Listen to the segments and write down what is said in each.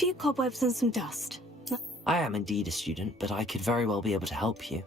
few cobwebs and some dust. I am indeed a student, but I could very well be able to help you.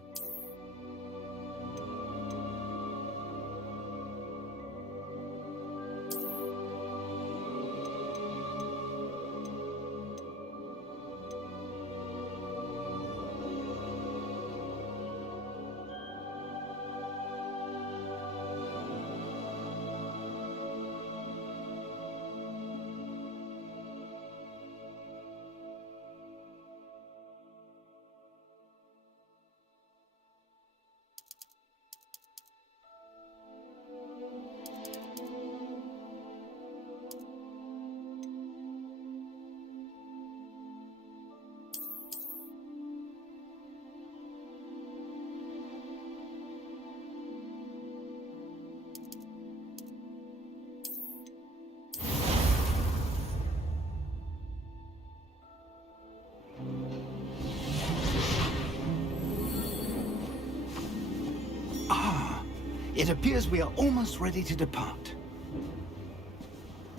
It appears we are almost ready to depart.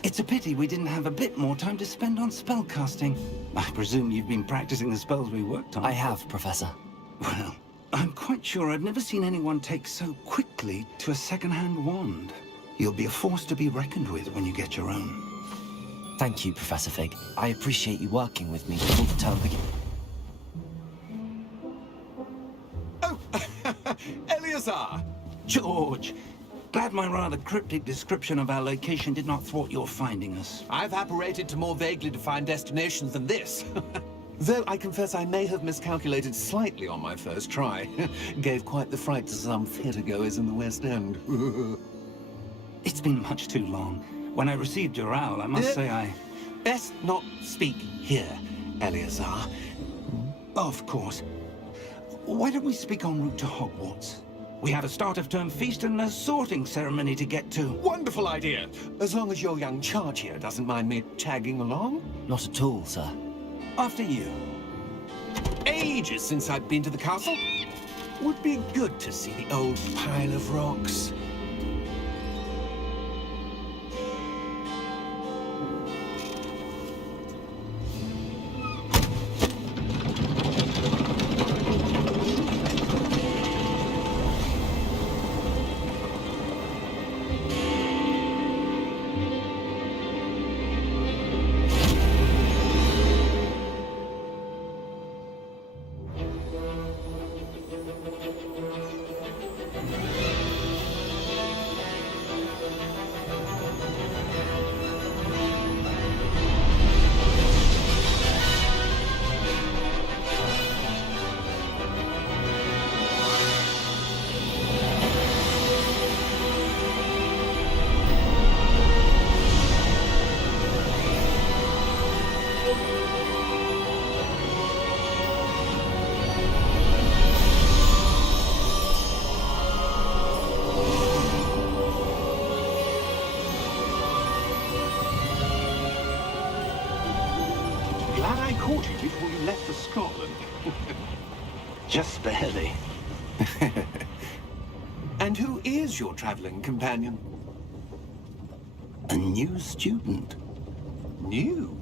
It's a pity we didn't have a bit more time to spend on spellcasting. I presume you've been practicing the spells we worked on. I have, Professor. Well, I'm quite sure I've never seen anyone take so quickly to a second-hand wand. You'll be a force to be reckoned with when you get your own. Thank you, Professor Fig. I appreciate you working with me before the term begins. Oh, Eleazar! George, glad my rather cryptic description of our location did not thwart your finding us. I've apparated to more vaguely defined destinations than this. Though I confess I may have miscalculated slightly on my first try. Gave quite the fright to some theatre-goers in the West End. It's been much too long. When I received your owl, I must say I... Best not speak here, Eleazar. Of course. Why don't we speak en route to Hogwarts? We have a start-of-term feast and a sorting ceremony to get to. Wonderful idea! As long as your young charge here doesn't mind me tagging along. Not at all, sir. After you. Ages since I've been to the castle. Would be good to see the old pile of rocks. Glad I caught you before you left for Scotland. Just barely. And who is your traveling companion? A new student. New?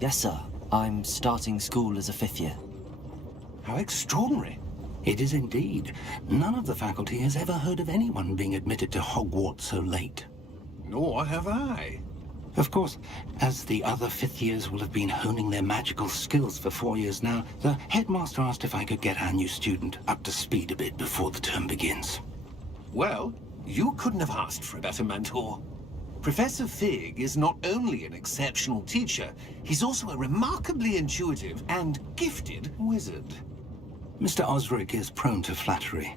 Yes, sir. I'm starting school as a 5th year. How extraordinary. It is indeed. None of the faculty has ever heard of anyone being admitted to Hogwarts so late. Nor have I. Of course, as the other 5th years will have been honing their magical skills for 4 years now, the headmaster asked if I could get our new student up to speed a bit before the term begins. Well, you couldn't have asked for a better mentor. Professor Fig is not only an exceptional teacher, he's also a remarkably intuitive and gifted wizard. Mr. Osric is prone to flattery.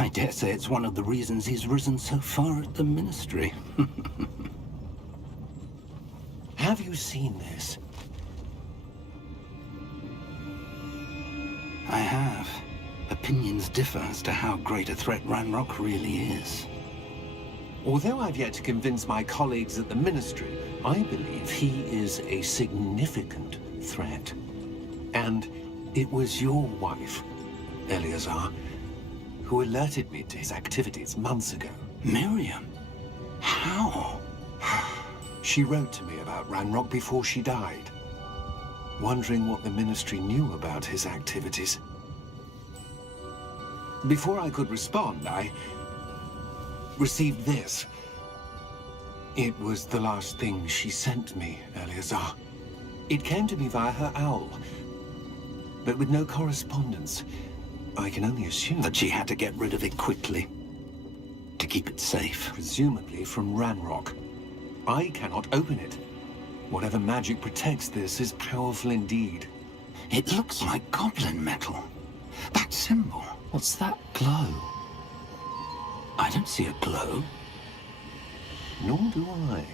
I dare say it's one of the reasons he's risen so far at the Ministry. Have you seen this? I have. Opinions differ as to how great a threat Ranrock really is. Although I've yet to convince my colleagues at the Ministry, I believe he is a significant threat. And it was your wife, Eleazar, who alerted me to his activities months ago. Miriam? How? She wrote to me about Ranrock before she died. wondering what the Ministry knew about his activities. Before I could respond, I received this. It was the last thing she sent me, Eleazar. It came to me via her owl, but with no correspondence. I can only assume That she had to get rid of it quickly, to keep it safe. presumably from Ranrock. I cannot open it. Whatever magic protects this is powerful indeed. It looks like goblin metal. That symbol. What's that glow? I don't see a glow. Nor do I.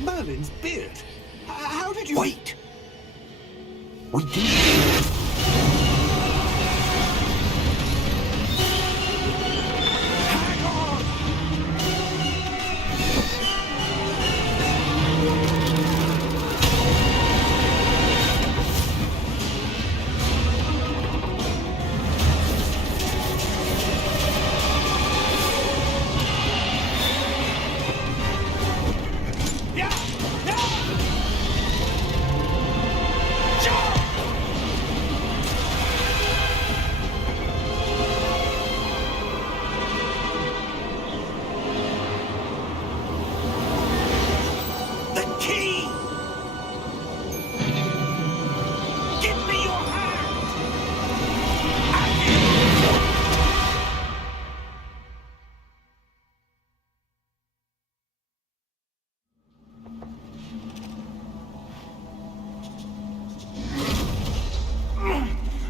Merlin's beard. How did you... Wait! We did.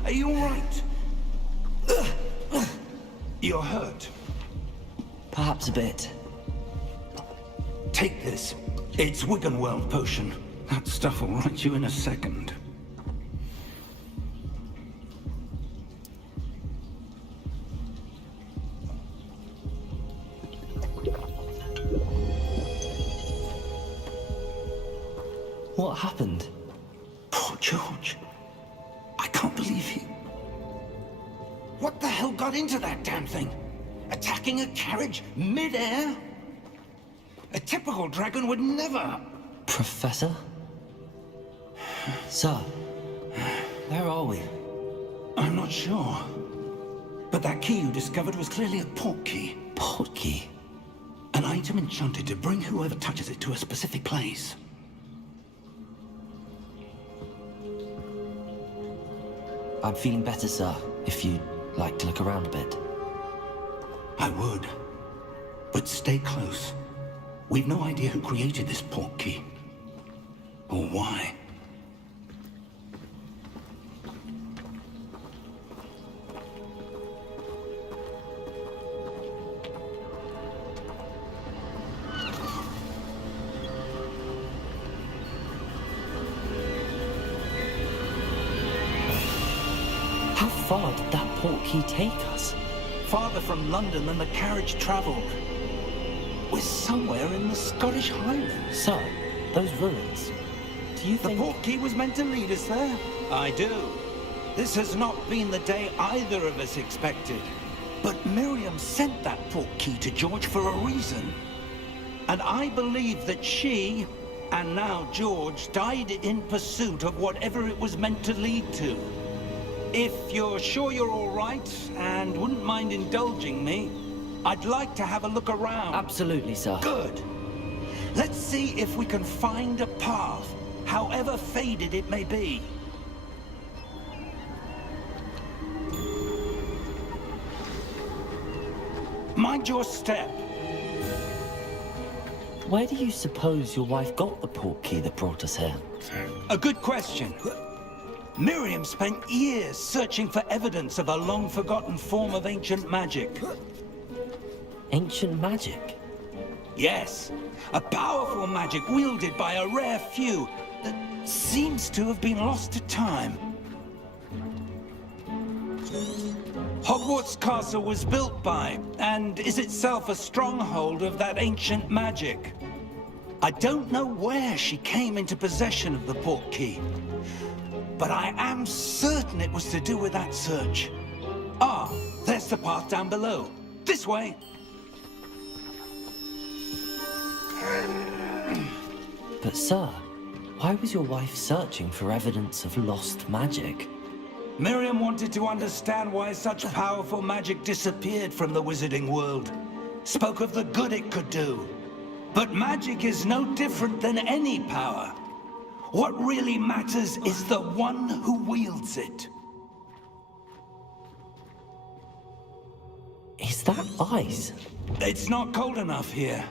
Are you all right? You're hurt. Perhaps a bit. Take this. It's Wiggenweld potion. That stuff will right you in a second. What happened? Poor George. I can't believe he... What the hell got into that damn thing? Attacking a carriage mid-air? A typical dragon would never... Professor? Sir, where are we? I'm not sure. But that key you discovered was clearly a port key. Port key? An item enchanted to bring whoever touches it to a specific place. I'm feeling better, sir, if you'd like to look around a bit. I would. But stay close. We've no idea who created this port key. Or why. How far did that port key take us? Farther from London than the carriage travelled. We're somewhere in the Scottish Highlands. Sir, those ruins. Do you The think... port key was meant to lead us there? I do. This has not been the day either of us expected. But Miriam sent that port key to George for a reason. And I believe that she, and now George, died in pursuit of whatever it was meant to lead to. If you're sure you're all right, and wouldn't mind indulging me, I'd like to have a look around. Absolutely, sir. Good. Let's see if we can find a path, however faded it may be. Mind your step. Where do you suppose your wife got the port key that brought us here? A good question. Miriam spent years searching for evidence of a long-forgotten form of ancient magic. Ancient magic? Yes, a powerful magic wielded by a rare few that seems to have been lost to time. Hogwarts Castle was built by, and is itself a stronghold of that ancient magic. I don't know where she came into possession of the port key, but I am certain it was to do with that search. Ah, there's the path down below. This way. But sir, why was your wife searching for evidence of lost magic? Miriam wanted to understand why such powerful magic disappeared from the wizarding world. Spoke of the good it could do. But magic is no different than any power. What really matters is the one who wields it. Is that ice? It's not cold enough here.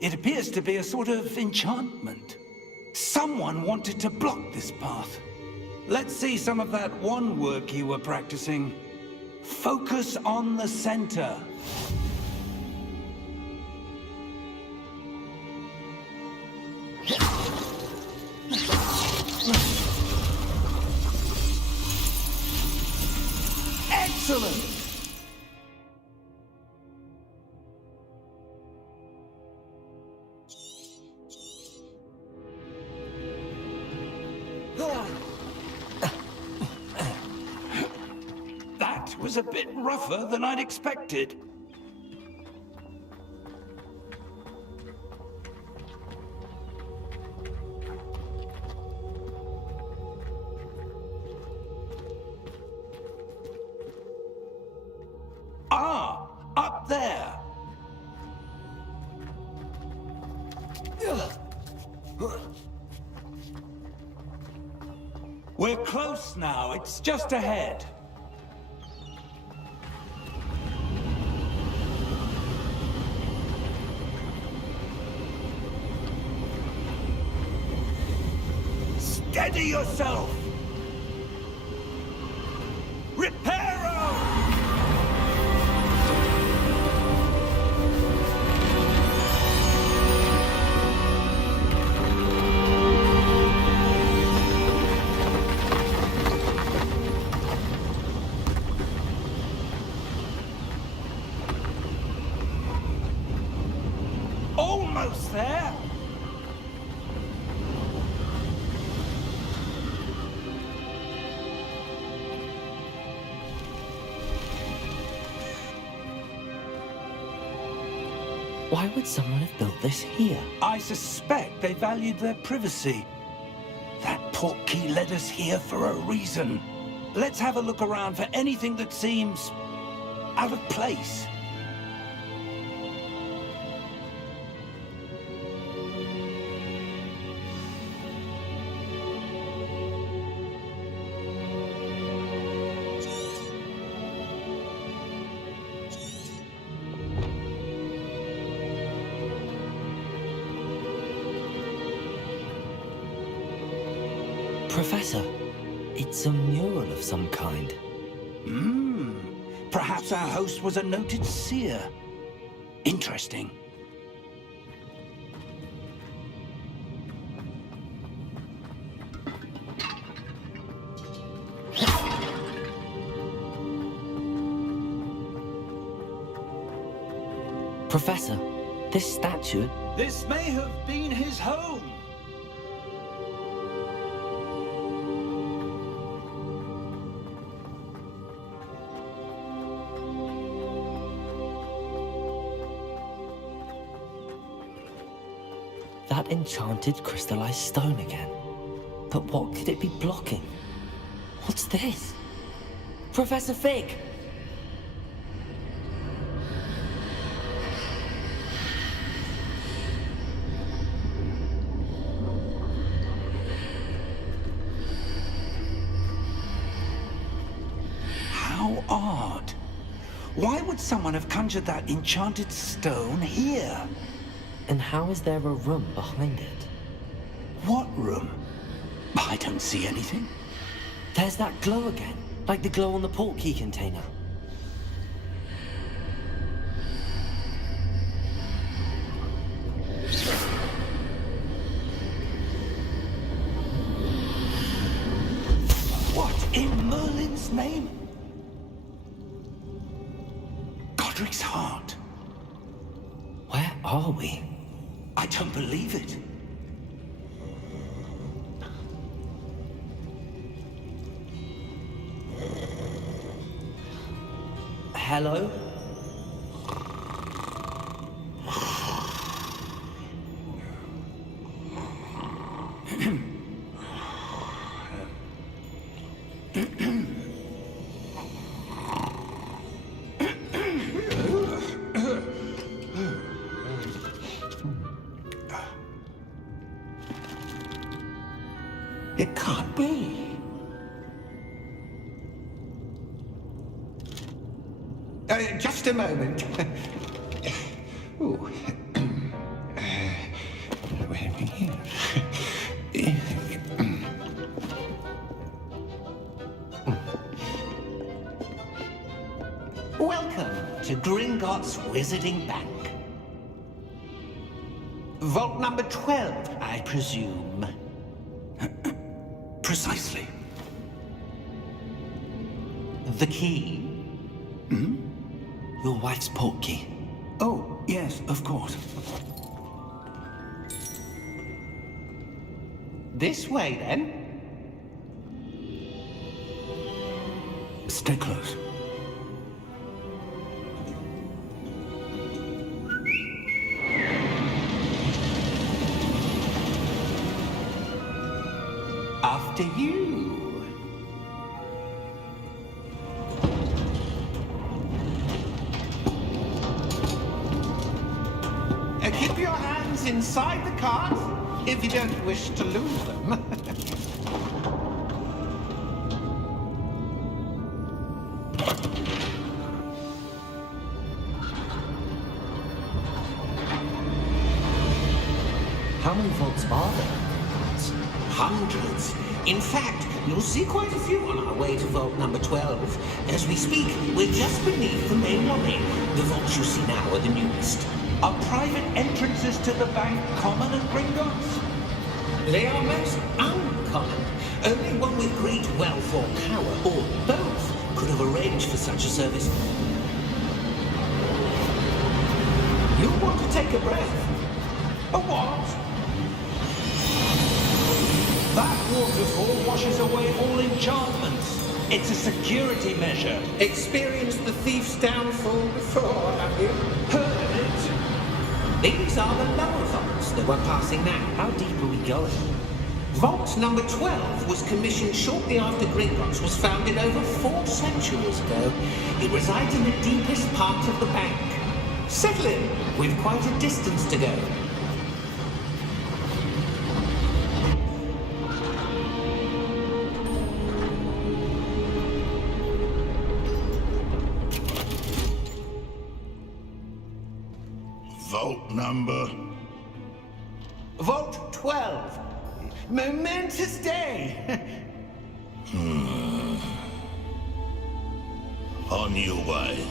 It appears to be a sort of enchantment. Someone wanted to block this path. Let's see some of that one work you were practicing. Focus on the center. Excellent! That was a bit rougher than I'd expected. Ah, up there. We're close now. It's just ahead. Steady yourself. Reparo! Almost there. Why would someone have built this here? I suspect they valued their privacy. That portkey led us here for a reason. Let's have a look around for anything that seems out of place. Professor, it's a mural of some kind. Perhaps our host was a noted seer. Interesting. Professor, this statue... This may have been his home. That enchanted crystallized stone again. But what could it be blocking? What's this? Professor Fig! How odd. Why would someone have conjured that enchanted stone here? And how is there a room behind it? What room? I don't see anything. There's that glow again, like the glow on the portkey container. What in Merlin's name? Godric's heart. Where are we? I don't believe it. Hello? It can't be. Just a moment. Ooh. Welcome to Gringotts Wizarding Bank. Vault number 12, I presume. Precisely. The key? Your wife's portkey. Oh, yes, of course. This way, then. Stay close. After you. Keep your hands inside the cart if you don't wish to lose them. How many vaults are there? Hundreds. In fact, you'll see quite a few on our way to vault number 12. As we speak, we're just beneath the main lobby. The vaults you see now are the newest. Are private entrances to the bank common at Gringotts? They are most uncommon. Only one with great wealth or power, or both, could have arranged for such a service. You'll want to take a breath. A what? That waterfall washes away all enchantments. It's a security measure. Experienced the thief's downfall before, have you? Heard of it? These are the lower vaults that we're passing now. How deep are we going? Vault number 12 was commissioned shortly after Gringotts was founded over 4 centuries ago. It resides in the deepest part of the bank. Settle in. We've quite a distance to go. Vault number? Vault 12. Momentous day. On your way.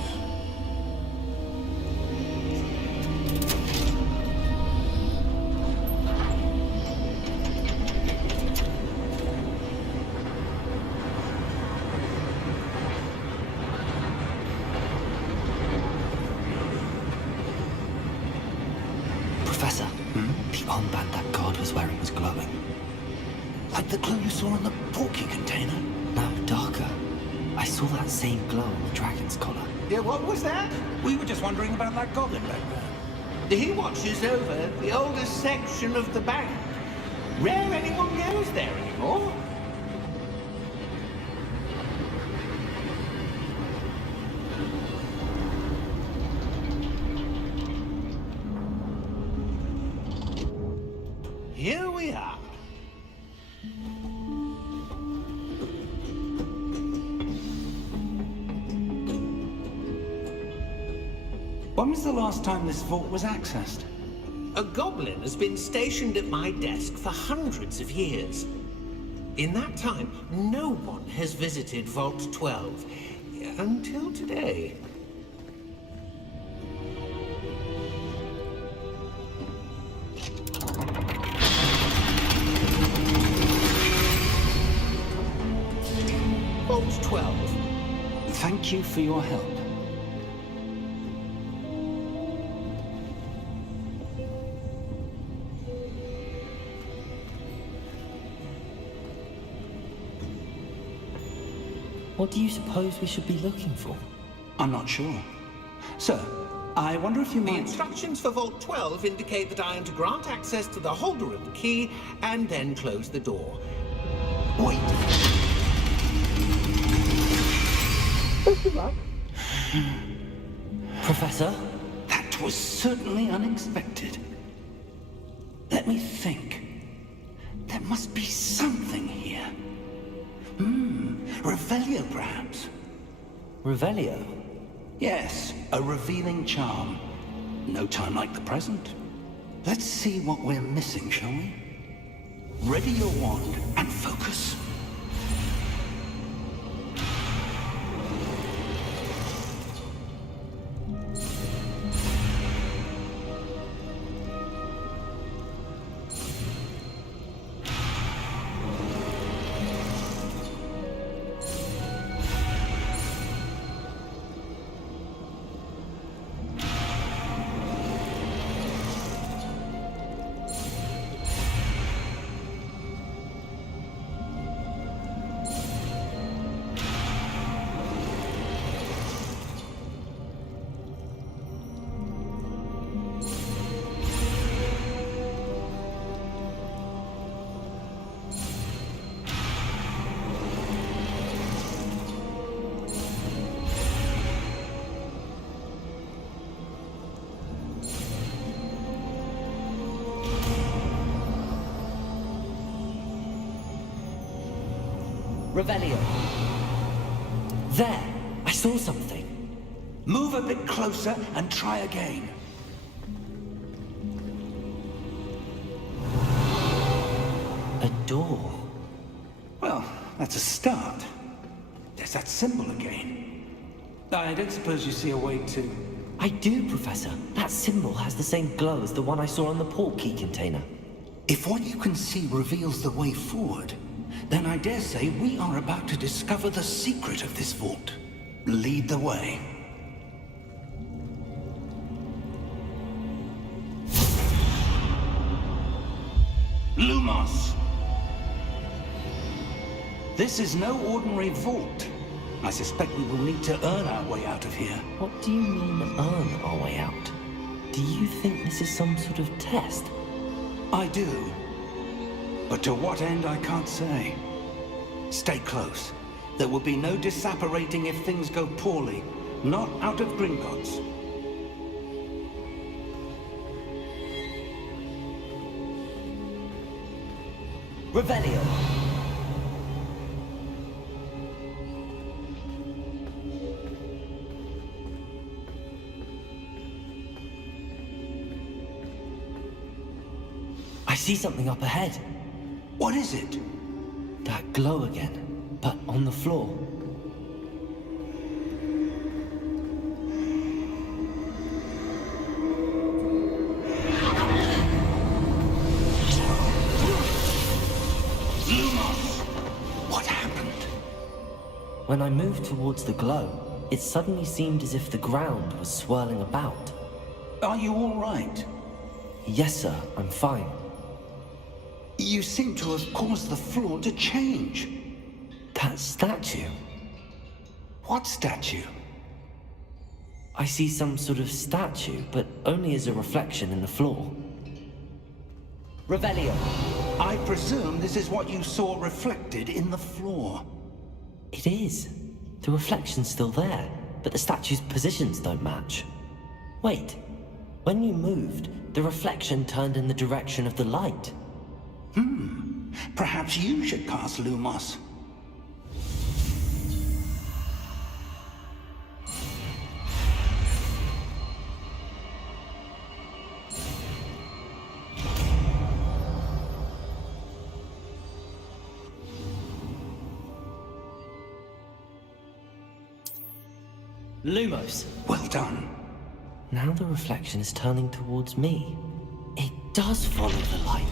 Professor, the armband that guard was wearing was glowing. Like the glow you saw in the porky container. No, darker. I saw that same glow on the dragon's collar. Yeah, what was that? We were just wondering about that goblin back there. He watches over the oldest section of the bank. Rare anyone goes there anymore. Here we are. When was the last time this vault was accessed? A goblin has been stationed at my desk for hundreds of years. In that time, no one has visited Vault 12. Until today. Vault 12. Thank you for your help. What do you suppose we should be looking for? I'm not sure. Sir, I wonder if you The might... instructions for Vault 12 indicate that I am to grant access to the holder of the key and then close the door. Wait. Professor? That was certainly unexpected. Let me think. There must be something here. Revelio, perhaps. Revelio? Yes, a revealing charm. No time like the present. Let's see what we're missing, shall we? Ready your wand and focus. Revelio. There! I saw something. Move a bit closer and try again. A door. Well, that's a start. There's that symbol again. I don't suppose you see a way to... I do, Professor. That symbol has the same glow as the one I saw on the port key container. If what you can see reveals the way forward, then I dare say we are about to discover the secret of this vault. Lead the way. Lumos! This is no ordinary vault. I suspect we will need to earn our way out of here. What do you mean, earn our way out? Do you think this is some sort of test? I do. But to what end, I can't say. Stay close. There will be no disapparating if things go poorly. Not out of Gringotts. Revelio. I see something up ahead. What is it? That glow again, but on the floor. Lumos! What happened? When I moved towards the glow, it suddenly seemed as if the ground was swirling about. Are you all right? Yes, sir, I'm fine. You seem to have caused the floor to change. That statue. What statue? I see some sort of statue, but only as a reflection in the floor. Revelio. I presume this is what you saw reflected in the floor. It is. The reflection's still there, but the statue's positions don't match. Wait. When you moved, the reflection turned in the direction of the light. Perhaps you should cast Lumos. Lumos. Well done. Now the reflection is turning towards me. It does follow the light.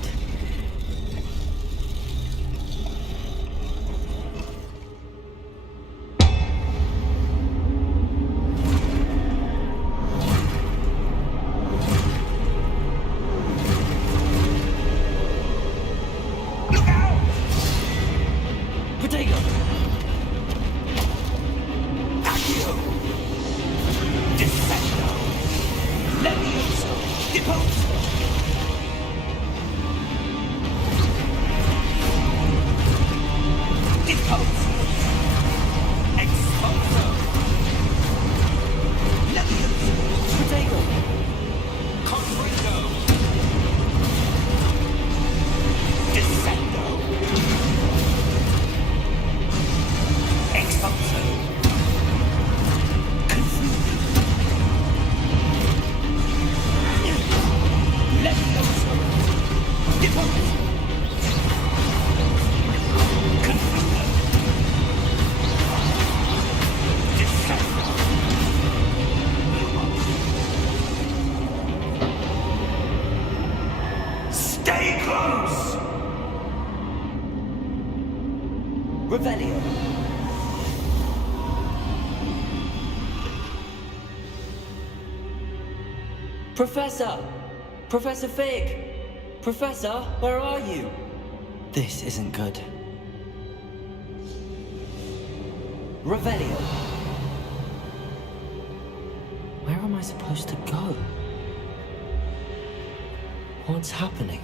Stay close! Revelio. Professor! Professor Fig! Professor, where are you? This isn't good. Revelio. Where am I supposed to go? What's happening?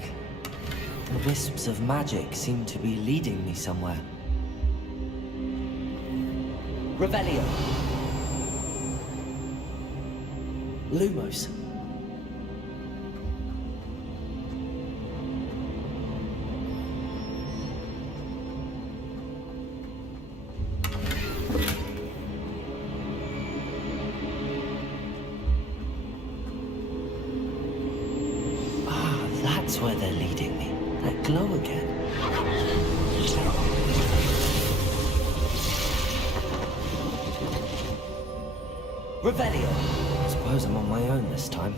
The wisps of magic seem to be leading me somewhere. Revelio. Lumos. That's where they're leading me. That glow again. Revelio. I suppose I'm on my own this time.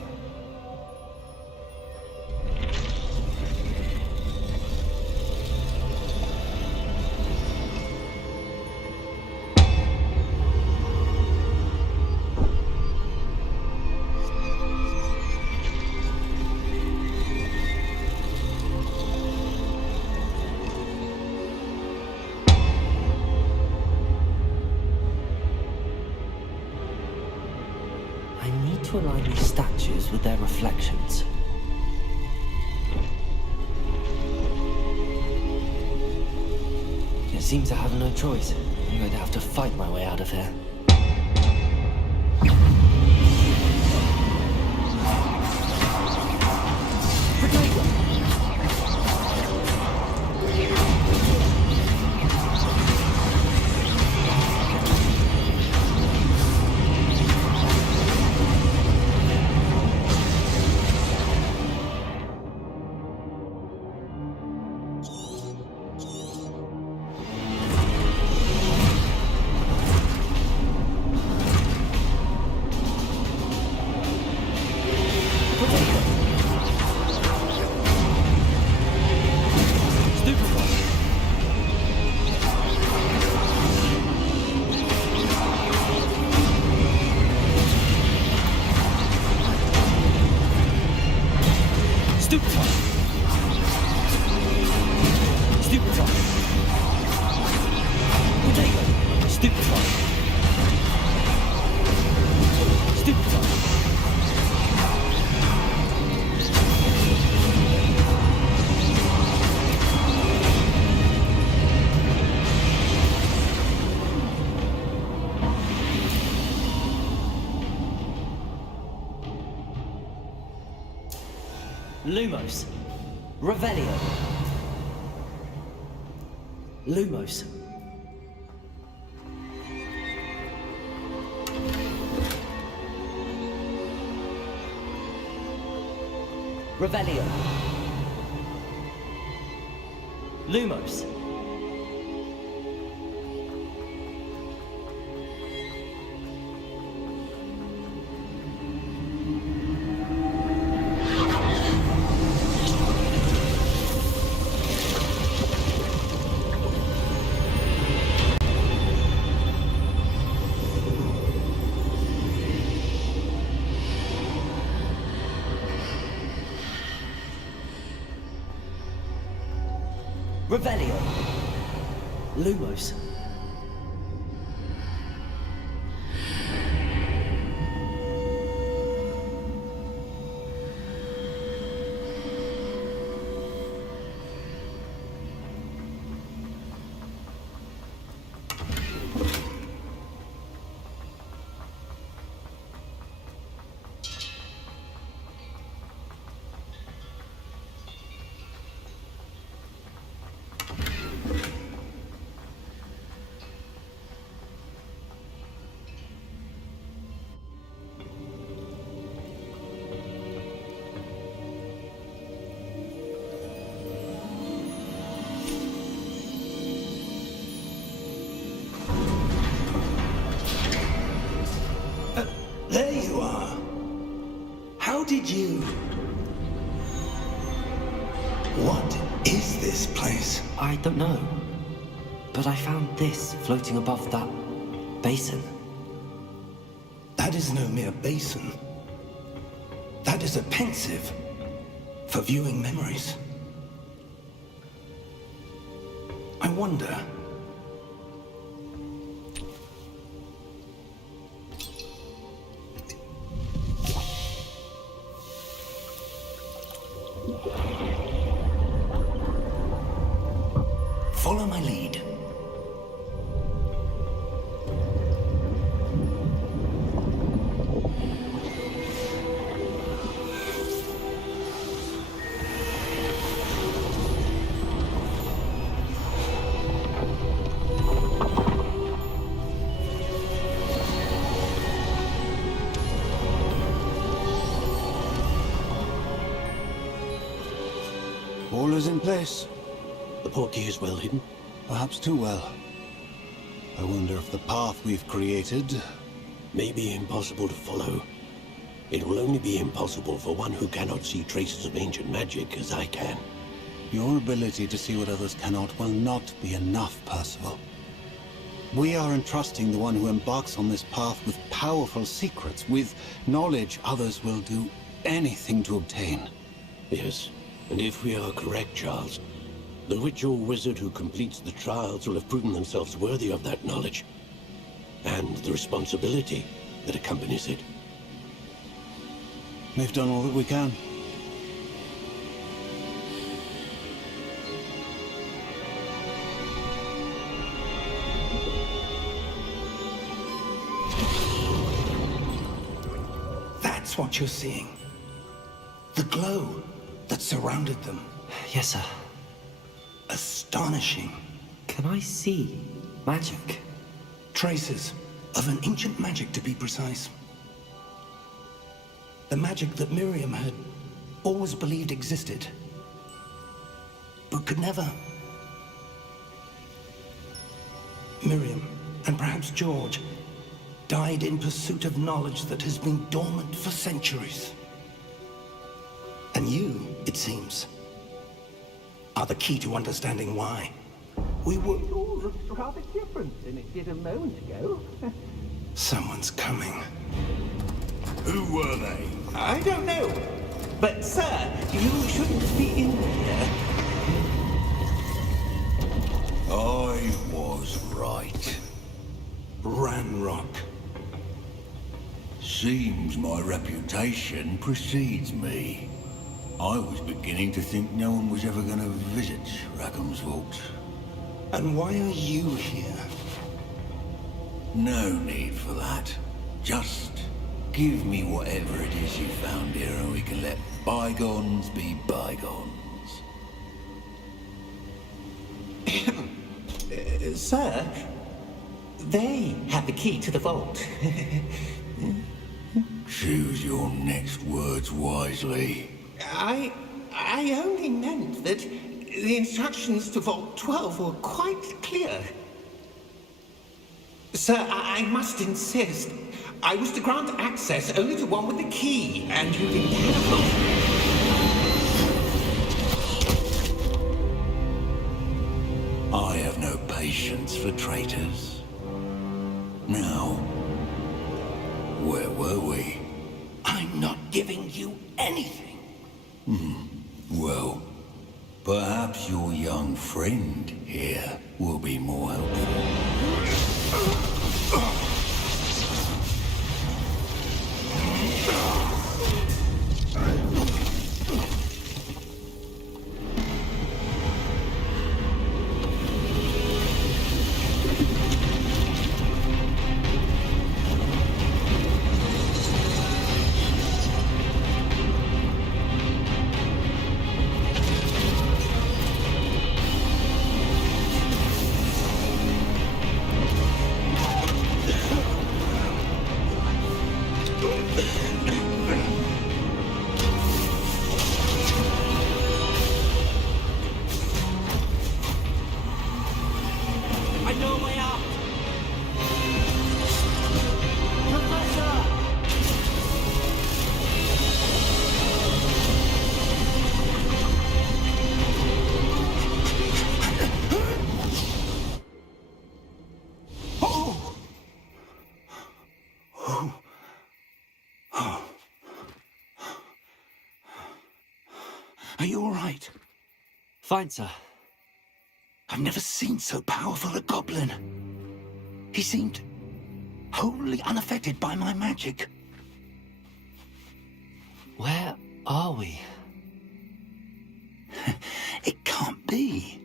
To align these statues with their reflections. It seems I have no choice. I'm going to have to fight my way out of here. Lumos. Revelio. Lumos. Revelio. Lumos. Revelio. Lumos. There you are. How did you... What is this place? I don't know. But I found this floating above that basin. That is no mere basin. That is a pensive for viewing memories. I wonder. Follow my lead. All is in place. The portkey is well hidden. Perhaps too well. I wonder if the path we've created... May be impossible to follow. It will only be impossible for one who cannot see traces of ancient magic as I can. Your ability to see what others cannot will not be enough, Percival. We are entrusting the one who embarks on this path with powerful secrets, with knowledge others will do anything to obtain. Yes, and if we are correct, Charles, the witch or wizard who completes the trials will have proven themselves worthy of that knowledge, and the responsibility that accompanies it. We've done all that we can. That's what you're seeing. The glow that surrounded them. Yes, sir. Astonishing. Can I see magic? Traces of an ancient magic, to be precise. The magic that Miriam had always believed existed, but could never. Miriam, and perhaps George, died in pursuit of knowledge that has been dormant for centuries. And you, it seems, are the key to understanding why. We were... It all looks rather different than it did a moment ago. Someone's coming. Who were they? I don't know. But, sir, you shouldn't be in here. I was right. Ranrock. Seems my reputation precedes me. I was beginning to think no one was ever going to visit Rackham's Vault. And why are you here? No need for that. Just give me whatever it is you found here and we can let bygones be bygones. Sir, they have the key to the vault. Choose your next words wisely. I only meant that the instructions to Vault 12 were quite clear. Sir, I must insist. I was to grant access only to one with the key, and you didn't have them. I have no patience for traitors. Now, where were we? I'm not giving you anything. Well, perhaps your young friend here will be more helpful. Are you all right? Fine, sir. I've never seen so powerful a goblin. He seemed wholly unaffected by my magic. Where are we? It can't be.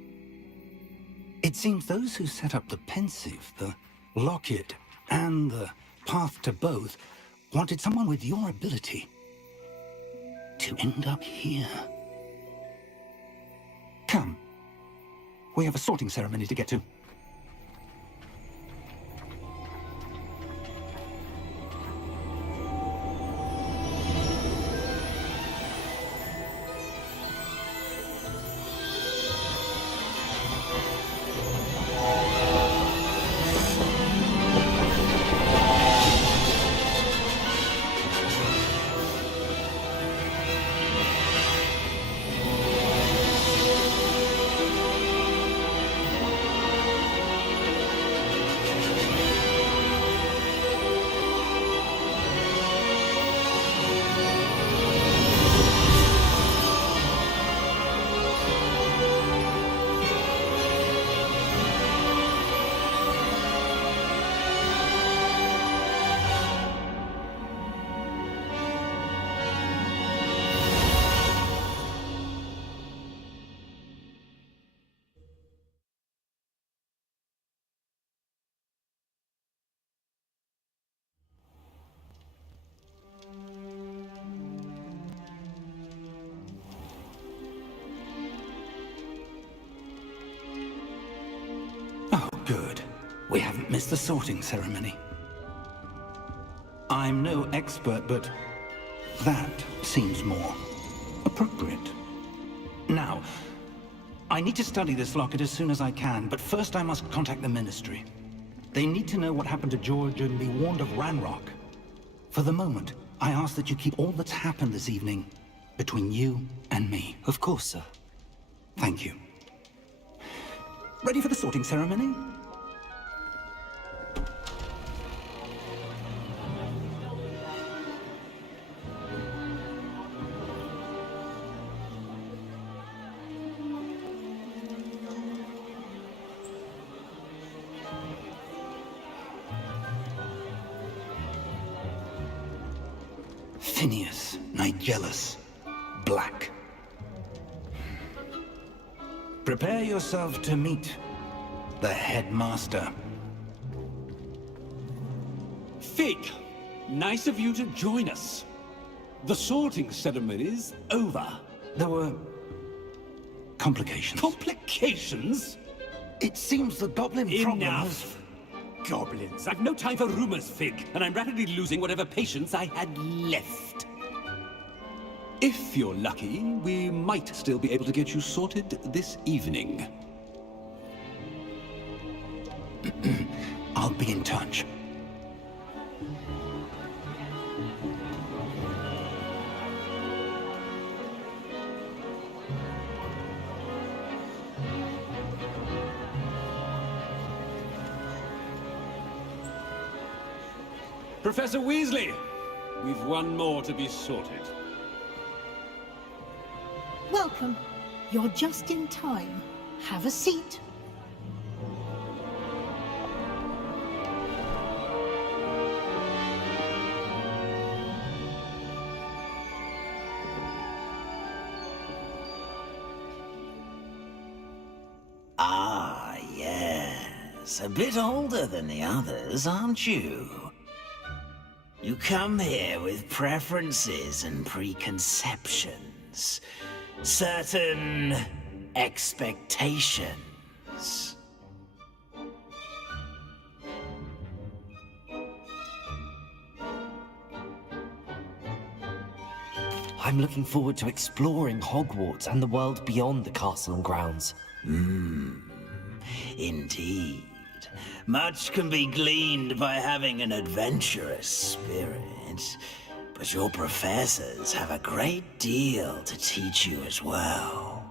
It seems those who set up the pensive, the locket, and the path to both wanted someone with your ability to end up here. Come. We have a sorting ceremony to get to. Good. We haven't missed the sorting ceremony. I'm no expert, but that seems more appropriate. Now, I need to study this locket as soon as I can, but first I must contact the Ministry. They need to know what happened to George and be warned of Ranrock. For the moment, I ask that you keep all that's happened this evening between you and me. Of course, sir. Thank you. Ready for the sorting ceremony? Phineas, Nigellus, Black. Prepare yourself to meet the headmaster. Fig, nice of you to join us. The sorting ceremony's over. There were complications. Complications? It seems the goblin problem has... Enough! Goblins. I've no time for rumors, Fig, and I'm rapidly losing whatever patience I had left. If you're lucky, we might still be able to get you sorted this evening. I'll be in touch. Professor Weasley, we've one more to be sorted. Welcome. You're just in time. Have a seat. Ah, yes. A bit older than the others, aren't you? You come here with preferences and preconceptions. Certain expectations. I'm looking forward to exploring Hogwarts and the world beyond the castle and grounds. Indeed. Much can be gleaned by having an adventurous spirit, but your professors have a great deal to teach you as well.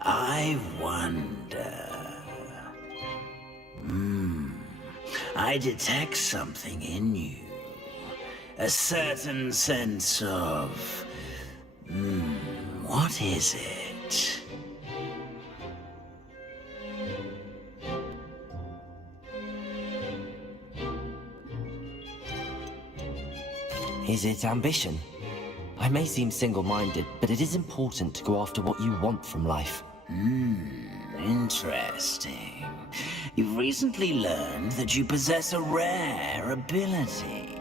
I wonder... I detect something in you. A certain sense of... What is it? Is it ambition? I may seem single-minded, but it is important to go after what you want from life. Interesting. You've recently learned that you possess a rare ability.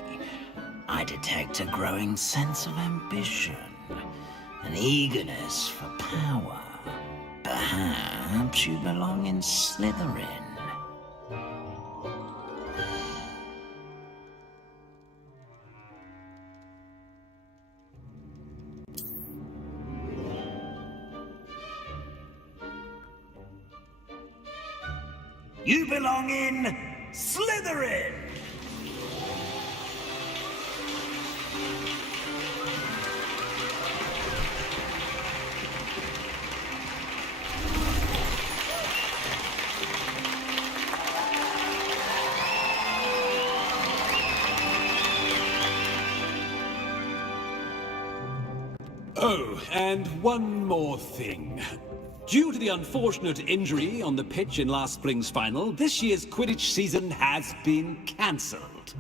I detect a growing sense of ambition, an eagerness for power. Perhaps you belong in Slytherin. You belong in Slytherin! Oh, and one more thing. Due to the unfortunate injury on the pitch in last spring's final, this year's Quidditch season has been cancelled.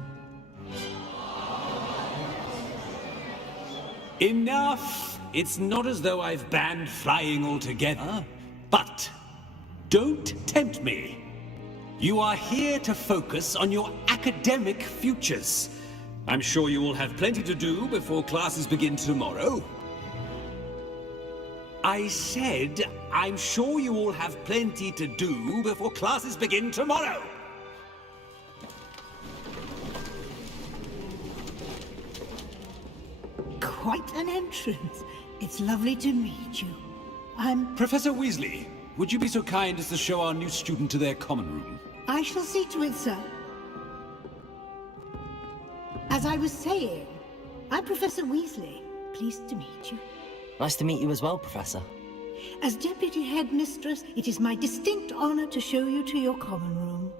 Enough! It's not as though I've banned flying altogether, but don't tempt me. You are here to focus on your academic futures. I'm sure you will have plenty to do before classes begin tomorrow. I said, I'm sure you all have plenty to do before classes begin tomorrow. Quite an entrance. It's lovely to meet you. I'm... Professor Weasley, would you be so kind as to show our new student to their common room? I shall see to it, sir. As I was saying, I'm Professor Weasley. Pleased to meet you. Nice to meet you as well, Professor. As Deputy Headmistress, it is my distinct honor to show you to your common room.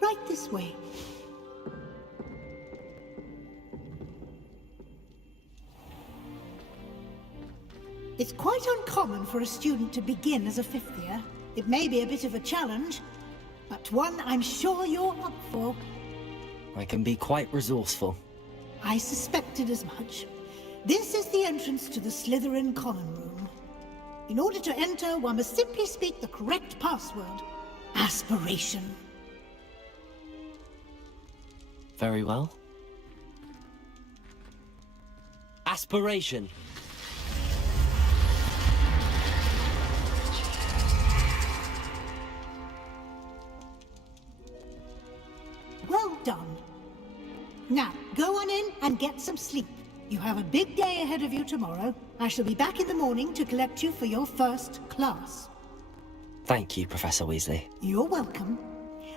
Right this way. It's quite uncommon for a student to begin as a fifth year. It may be a bit of a challenge, but one I'm sure you're up for. I can be quite resourceful. I suspected as much. This is the entrance to the Slytherin common room. In order to enter, one must simply speak the correct password. Aspiration. Very well. Aspiration. Well done. Now, go on in and get some sleep. You have a big day ahead of you tomorrow. I shall be back in the morning to collect you for your first class. Thank you, Professor Weasley. You're welcome.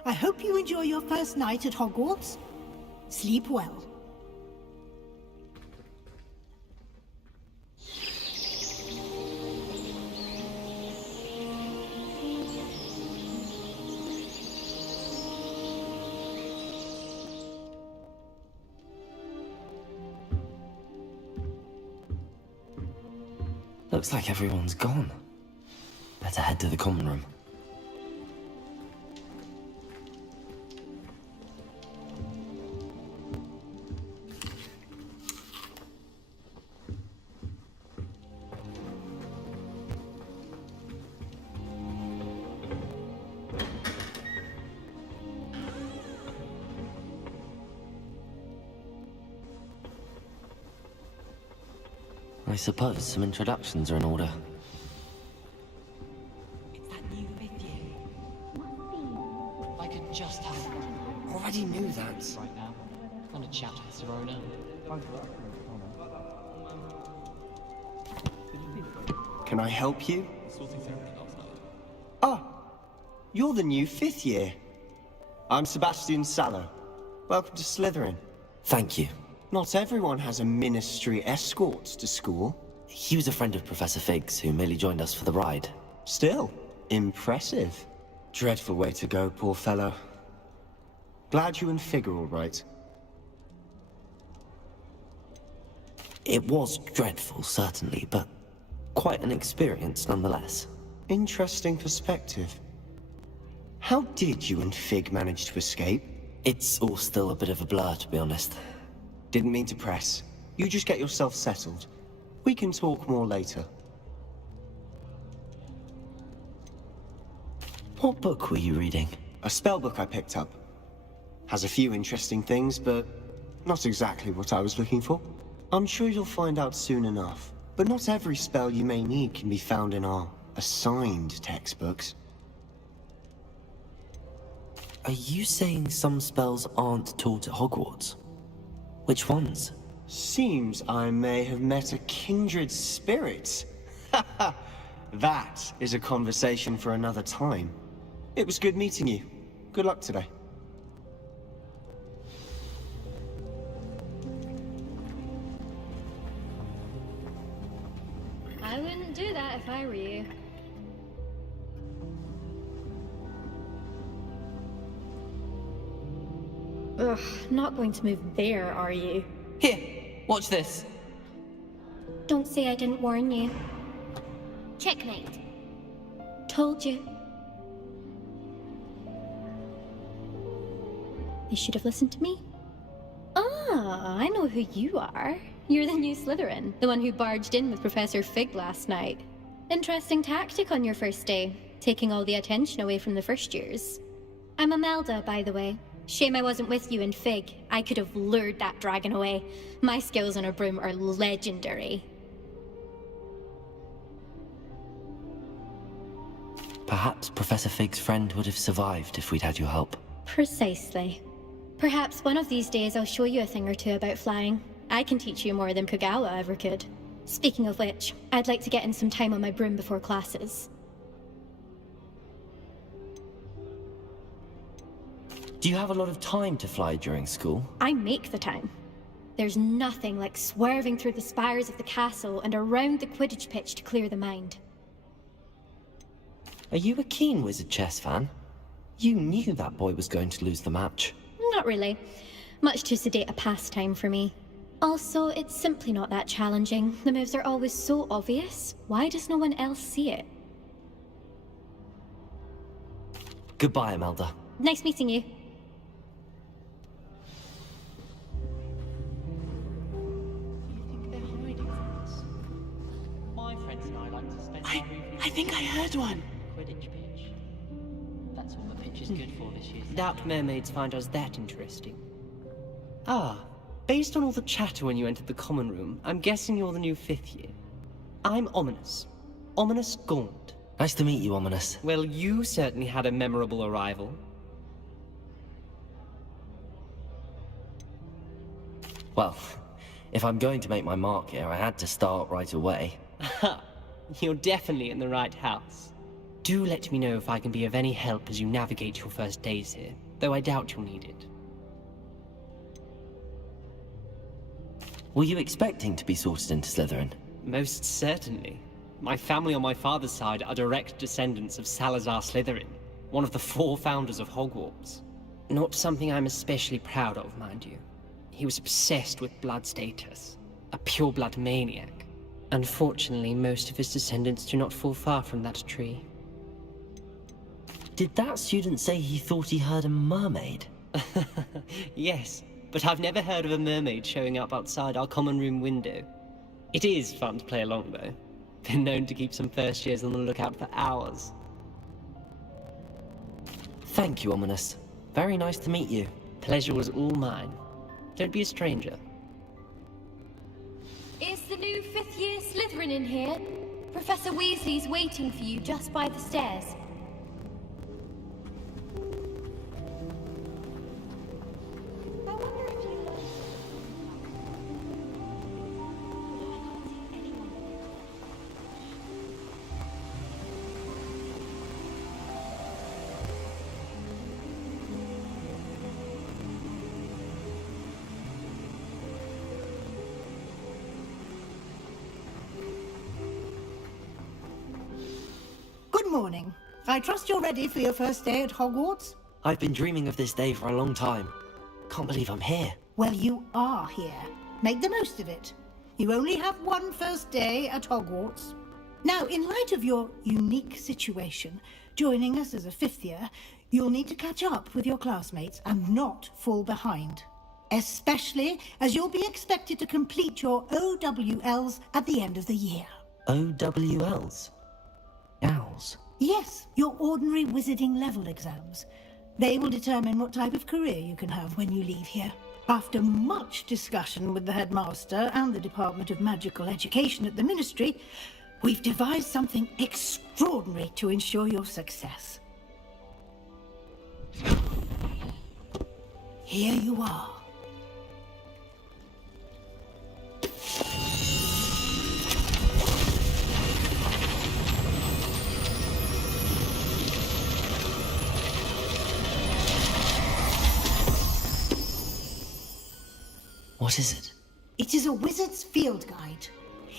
I hope you enjoy your first night at Hogwarts. Sleep well. Looks like everyone's gone. Better head to the common room. I suppose some introductions are in order. It's that new fifth year. I could just have Already knew that. right now. On a chat with Serona. Can I help you? Oh, you're the new fifth year. I'm Sebastian Sallow. Welcome to Slytherin. Thank you. Not everyone has a ministry escort to school. He was a friend of Professor Fig's who merely joined us for the ride. Still, impressive. Dreadful way to go, poor fellow. Glad you and Fig are all right. It was dreadful, certainly, but Quite an experience, nonetheless. Interesting perspective. How did you and Fig manage to escape? It's all still a bit of a blur, to be honest. Didn't mean to press. You just get yourself settled. We can talk more later. What book were you reading? A spellbook I picked up. Has a few interesting things, but not exactly what I was looking for. I'm sure you'll find out soon enough. But not every spell you may need can be found in our assigned textbooks. Are you saying some spells aren't taught at Hogwarts? Which ones? Seems I may have met a kindred spirit. That is a conversation for another time. It was good meeting you. Good luck today. I wouldn't do that if I were you. Ugh, not going to move there, are you? Here, watch this. Don't say I didn't warn you. Checkmate. Told you. You should have listened to me. Ah, I know who you are. You're the new Slytherin, the one who barged in with Professor Fig last night. Interesting tactic on your first day, taking all the attention away from the first years. I'm Imelda, by the way. Shame I wasn't with you in Fig. I could have lured that dragon away. My skills on a broom are legendary. Perhaps Professor Fig's friend would have survived if we'd had your help. Precisely. Perhaps one of these days I'll show you a thing or two about flying. I can teach you more than Kogawa ever could. Speaking of which, I'd like to get in some time on my broom before classes. Do you have a lot of time to fly during school? I make the time. There's nothing like swerving through the spires of the castle and around the Quidditch pitch to clear the mind. Are you a keen Wizard chess fan? You knew that boy was going to lose the match. Not really. Much too sedate a pastime for me. Also, it's simply not that challenging. The moves are always so obvious. Why does no one else see it? Goodbye, Imelda. Nice meeting you. My friends and I like to spend I think I heard one. Quidditch pitch. That's what the pitch is good for this year. Doubt mermaids find us that interesting. Ah, based on all the chatter when you entered the common room, I'm guessing you're the new 5th year. I'm Ominous. Ominous Gaunt. Nice to meet you, Ominous. Well, you certainly had a memorable arrival. Well, if I'm going to make my mark here, I had to start right away. Ha! You're definitely in the right house. Do let me know if I can be of any help as you navigate your first days here, though I doubt you'll need it. Were you expecting to be sorted into Slytherin? Most certainly. My family on my father's side are direct descendants of Salazar Slytherin, one of the 4 founders of Hogwarts. Not something I'm especially proud of, mind you. He was obsessed with blood status, a pure-blood maniac. Unfortunately, most of his descendants do not fall far from that tree. Did that student say he thought he heard a mermaid? Yes, but I've never heard of a mermaid showing up outside our common room window. It is fun to play along, though. Been known to keep some first years on the lookout for hours. Thank you, Ominous. Very nice to meet you. Pleasure was all mine. Don't be a stranger. Is the new 5th year Slytherin in here? Professor Weasley's waiting for you just by the stairs. Good morning. I trust you're ready for your first day at Hogwarts? I've been dreaming of this day for a long time. Can't believe I'm here. Well, you are here. Make the most of it. You only have one first day at Hogwarts. Now, in light of your unique situation, joining us as a 5th year, you'll need to catch up with your classmates and not fall behind. Especially as you'll be expected to complete your OWLs at the end of the year. OWLs? Owls? Yes, your ordinary wizarding level exams. They will determine what type of career you can have when you leave here. After much discussion with the headmaster and the Department of Magical Education at the Ministry, we've devised something extraordinary to ensure your success. Here you are. What is it? It is a wizard's field guide.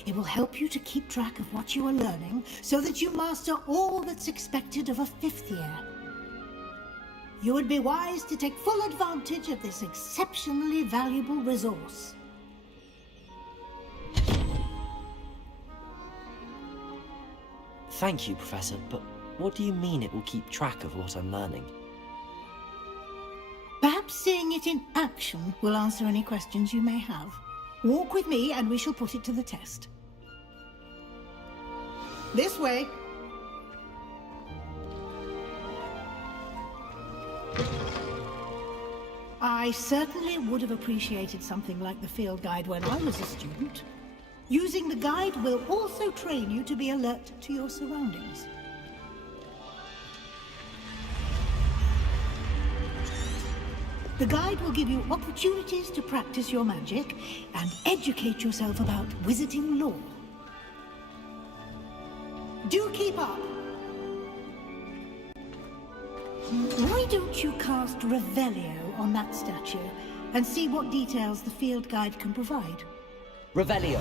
It will help you to keep track of what you are learning so that you master all that's expected of a 5th year. You would be wise to take full advantage of this exceptionally valuable resource. Thank you, Professor, but what do you mean it will keep track of what I'm learning? Perhaps seeing it in action will answer any questions you may have. Walk with me and we shall put it to the test. This way. I certainly would have appreciated something like the field guide when I was a student. Using the guide will also train you to be alert to your surroundings. The guide will give you opportunities to practice your magic and educate yourself about wizarding lore. Do keep up! Why don't you cast Revelio on that statue and see what details the field guide can provide? Revelio!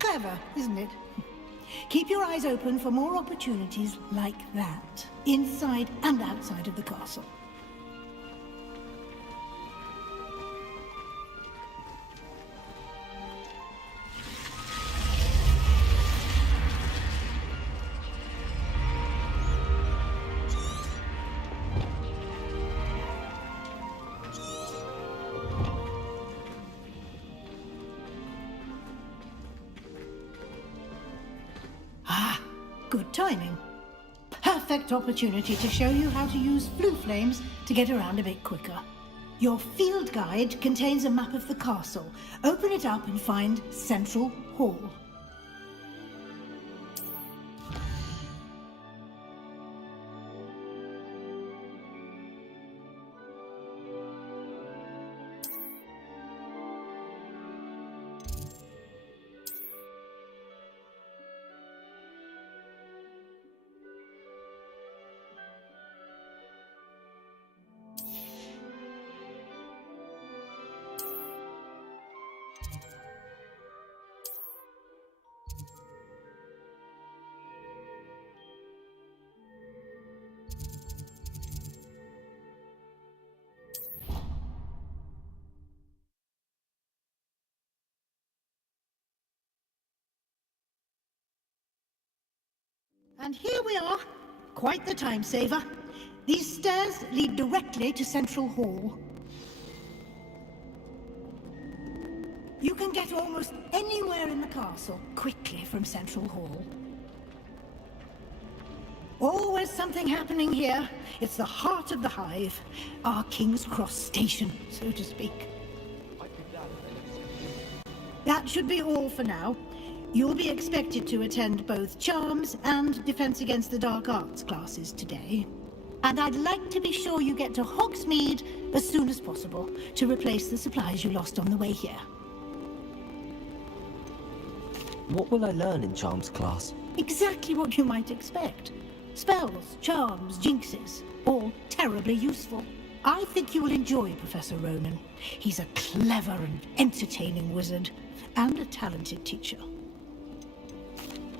Clever, isn't it? Keep your eyes open for more opportunities like that, inside and outside of the castle. Good timing. Perfect opportunity to show you how to use flue flames to get around a bit quicker. Your field guide contains a map of the castle. Open it up and find Central Hall. And here we are. Quite the time saver. These stairs lead directly to Central Hall. You can get almost anywhere in the castle quickly from Central Hall. Always something happening here. It's the heart of the hive. Our King's Cross station, so to speak. That should be all for now. You'll be expected to attend both Charms and Defense Against the Dark Arts classes today. And I'd like to be sure you get to Hogsmeade as soon as possible to replace the supplies you lost on the way here. What will I learn in Charms class? Exactly what you might expect. Spells, charms, jinxes, all terribly useful. I think you will enjoy Professor Ronan. He's a clever and entertaining wizard, and a talented teacher.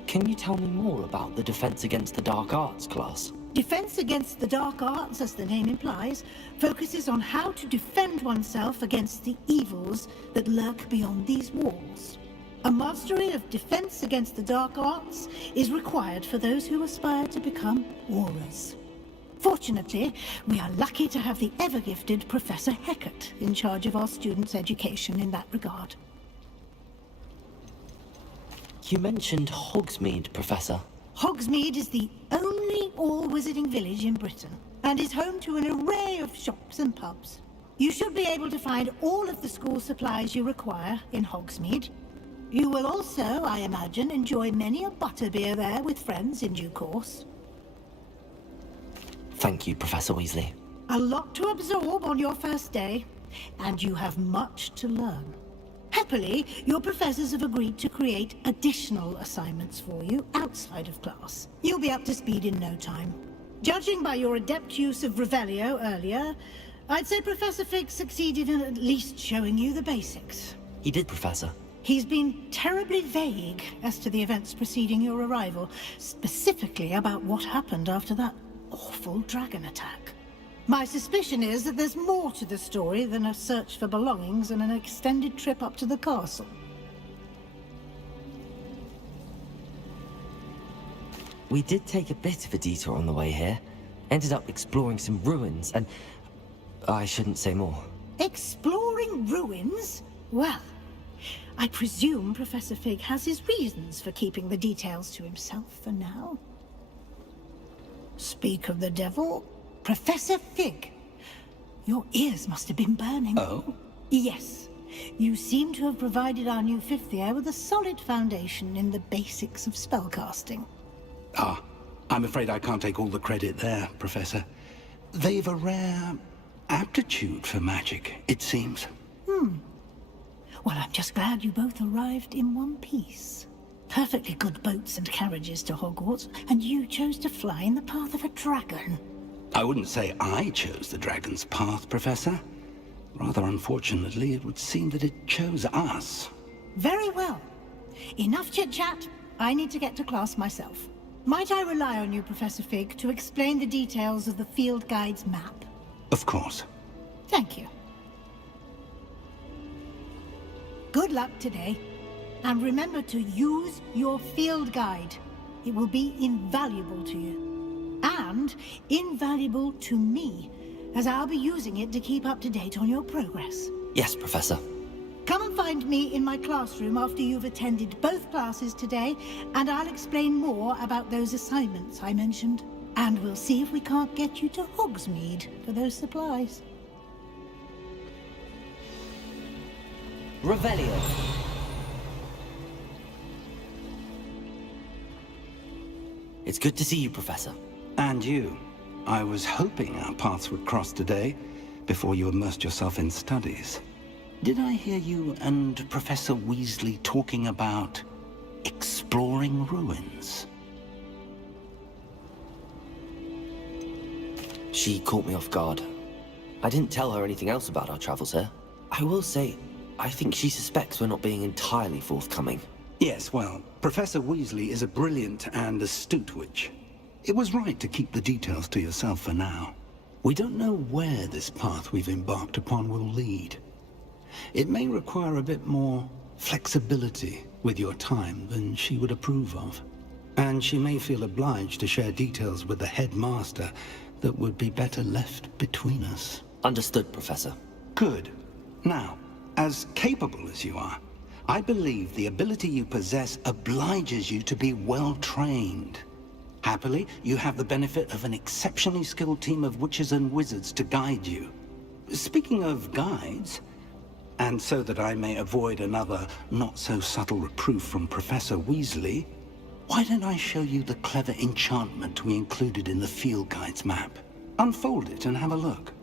Can you tell me more about the Defense Against the Dark Arts class? Defense Against the Dark Arts, as the name implies, focuses on how to defend oneself against the evils that lurk beyond these walls. A mastery of Defense Against the Dark Arts is required for those who aspire to become Aurors. Fortunately, we are lucky to have the ever-gifted Professor Hecat in charge of our students' education in that regard. You mentioned Hogsmeade, Professor. Hogsmeade is the only all-wizarding village in Britain, and is home to an array of shops and pubs. You should be able to find all of the school supplies you require in Hogsmeade. You will also, I imagine, enjoy many a butterbeer there with friends in due course. Thank you, Professor Weasley. A lot to absorb on your first day, and you have much to learn. Happily, your professors have agreed to create additional assignments for you outside of class. You'll be up to speed in no time. Judging by your adept use of Revelio earlier, I'd say Professor Fig succeeded in at least showing you the basics. He did, Professor. He's been terribly vague as to the events preceding your arrival, specifically about what happened after that awful dragon attack. My suspicion is that there's more to the story than a search for belongings and an extended trip up to the castle. We did take a bit of a detour on the way here. Ended up exploring some ruins and... I shouldn't say more. Exploring ruins? Well, I presume Professor Fig has his reasons for keeping the details to himself for now. Speak of the devil, Professor Fig. Your ears must have been burning. Oh? Yes. You seem to have provided our new fifth year with a solid foundation in the basics of spellcasting. Ah, I'm afraid I can't take all the credit there, Professor. They've a rare aptitude for magic, it seems. Well, I'm just glad you both arrived in one piece. Perfectly good boats and carriages to Hogwarts, and you chose to fly in the path of a dragon. I wouldn't say I chose the dragon's path, Professor. Rather unfortunately, it would seem that it chose us. Very well. Enough chit-chat. I need to get to class myself. Might I rely on you, Professor Fig, to explain the details of the field guide's map? Of course. Thank you. Good luck today. And remember to use your field guide. It will be invaluable to you. And invaluable to me, as I'll be using it to keep up to date on your progress. Yes, Professor. Come and find me in my classroom after you've attended both classes today, and I'll explain more about those assignments I mentioned. And we'll see if we can't get you to Hogsmeade for those supplies. Revelio. It's good to see you, Professor. And you. I was hoping our paths would cross today, before you immersed yourself in studies. Did I hear you and Professor Weasley talking about exploring ruins? She caught me off guard. I didn't tell her anything else about our travels here. I will say, I think she suspects we're not being entirely forthcoming. Yes, well, Professor Weasley is a brilliant and astute witch. It was right to keep the details to yourself for now. We don't know where this path we've embarked upon will lead. It may require a bit more flexibility with your time than she would approve of. And she may feel obliged to share details with the headmaster that would be better left between us. Understood, Professor. Good. Now, as capable as you are, I believe the ability you possess obliges you to be well trained. Happily, you have the benefit of an exceptionally skilled team of witches and wizards to guide you. Speaking of guides, And so that I may avoid another not-so-subtle reproof from Professor Weasley, why don't I show you the clever enchantment we included in the field guide's map? Unfold it and have a look.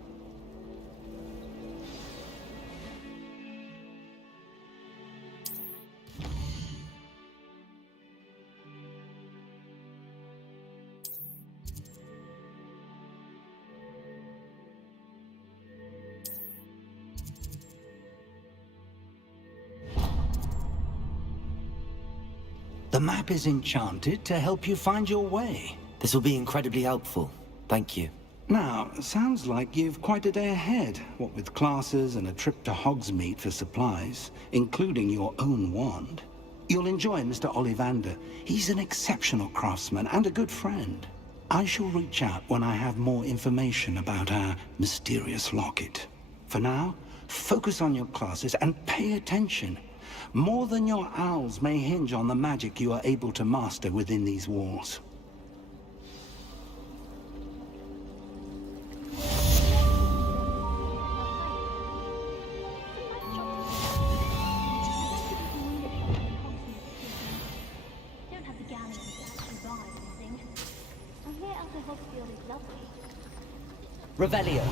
The map is enchanted to help you find your way. This will be incredibly helpful. Thank you. Now, sounds like you've quite a day ahead, what with classes and a trip to Hogsmeade for supplies, including your own wand. You'll enjoy Mr. Ollivander. He's an exceptional craftsman and a good friend. I shall reach out when I have more information about our mysterious locket. For now, focus on your classes and pay attention. More than your owls may hinge on the magic you are able to master within these walls. Revelio.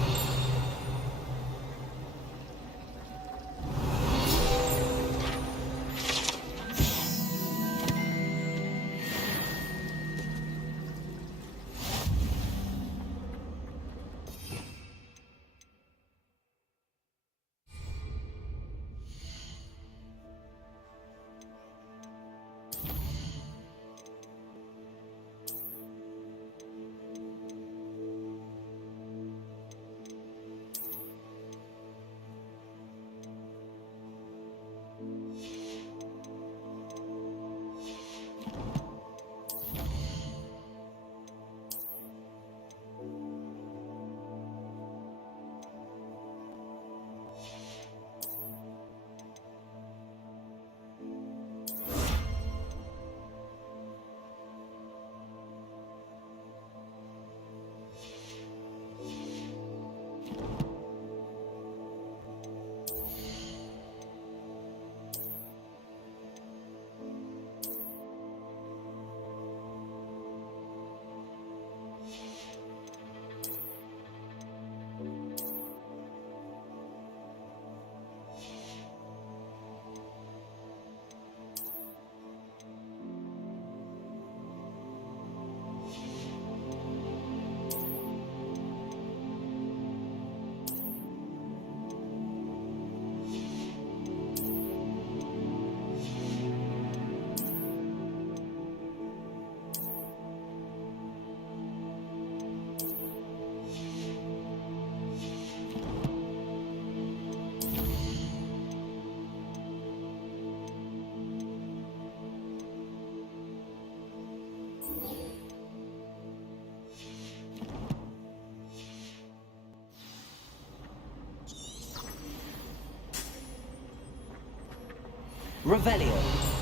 Revelio.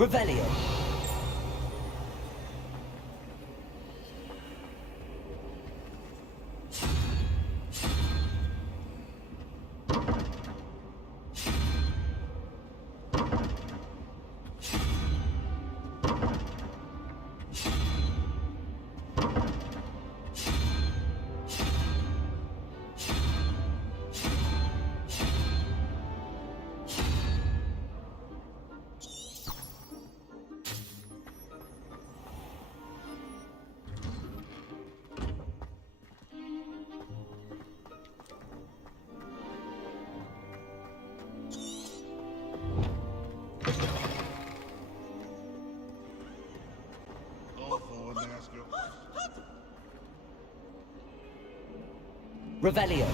Revelio. Revelio.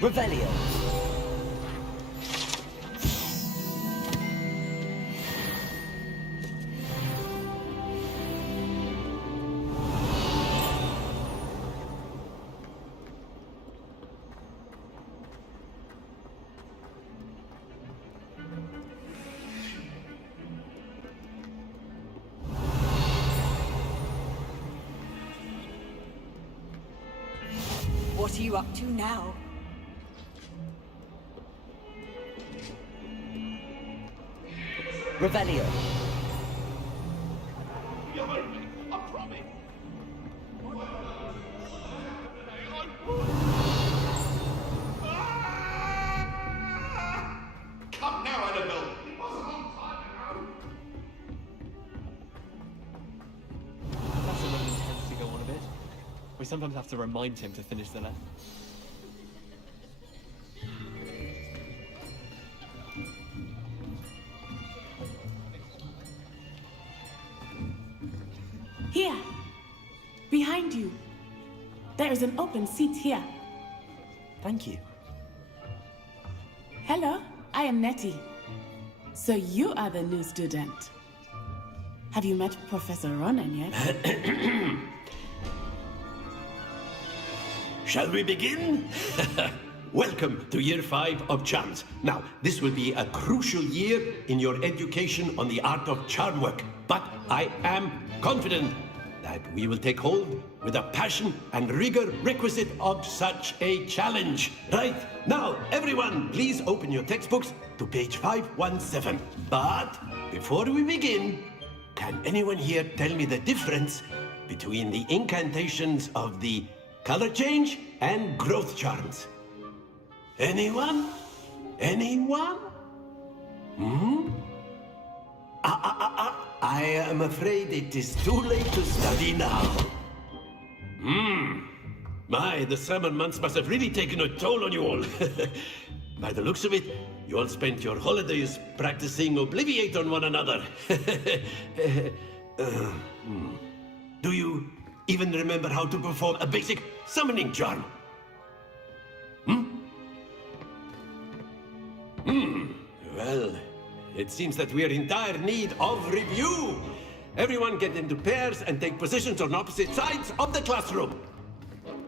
Revelio. What are you up to now? Revelio. Come now, Annabelle. It was a long time ago. That's a little intense to go on a bit. We sometimes have to remind him to finish the lesson. Here! Behind you! There is an open seat here. Thank you. Hello, I am Nettie. So you are the new student. Have you met Professor Ronan yet? Shall we begin? Welcome to Year 5 of Charms. Now, this will be a crucial year in your education on the art of charm work, but I am confident that we will take hold with the passion and rigor requisite of such a challenge. Right, now, everyone, please open your textbooks to page 517. But before we begin, can anyone here tell me the difference between the incantations of the color change and growth charms? Anyone? Anyone? I am afraid it is too late to study now. My, the summer months must have really taken a toll on you all. By the looks of it, you all spent your holidays practicing Obliviate on one another. Do you even remember how to perform a basic summoning charm? Well, it seems that we are in dire need of review. Everyone get into pairs and take positions on opposite sides of the classroom.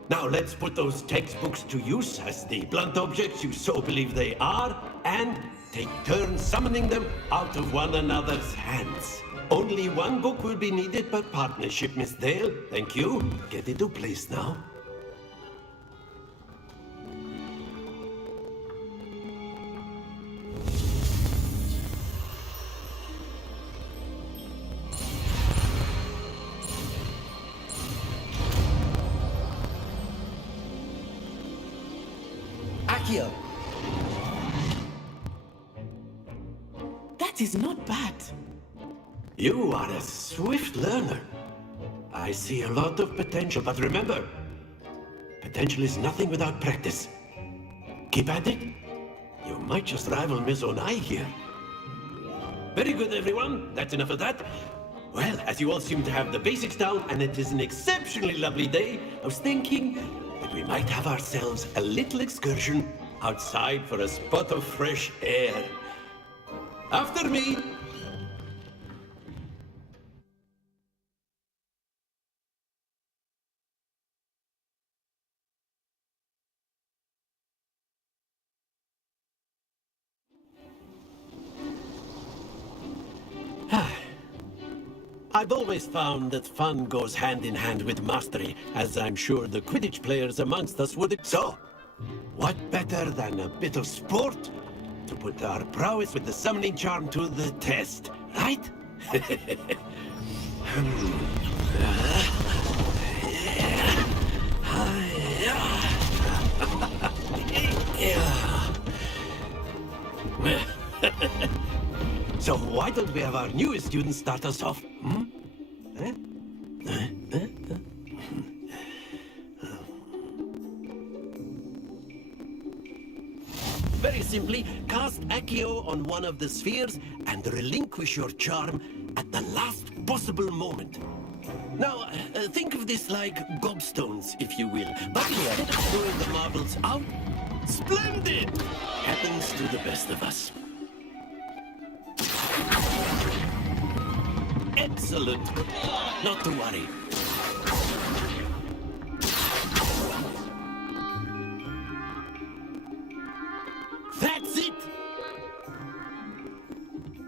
Now let's put those textbooks to use as the blunt objects you so believe they are, and take turns summoning them out of one another's hands. Only one book will be needed per partnership, Miss Dale. Thank you. Get into place now. Accio. That is not bad. You are a swift learner. I see a lot of potential, but remember, potential is nothing without practice. Keep at it. You might just rival Miss Onai here. Very good, everyone. That's enough of that. Well, as you all seem to have the basics down, and it is an exceptionally lovely day, I was thinking that we might have ourselves a little excursion outside for a spot of fresh air. After me. I've always found that fun goes hand in hand with mastery, as I'm sure the Quidditch players amongst us would. So, What better than a bit of sport to put our prowess with the summoning charm to the test, right? So why don't we have our newest student start us off? Very simply, cast Accio on one of the spheres and relinquish your charm at the last possible moment. Now, think of this like gobstones, if you will. But instead of throwing the marbles out, splendid! Happens to the best of us. Excellent. Not to worry. That's it!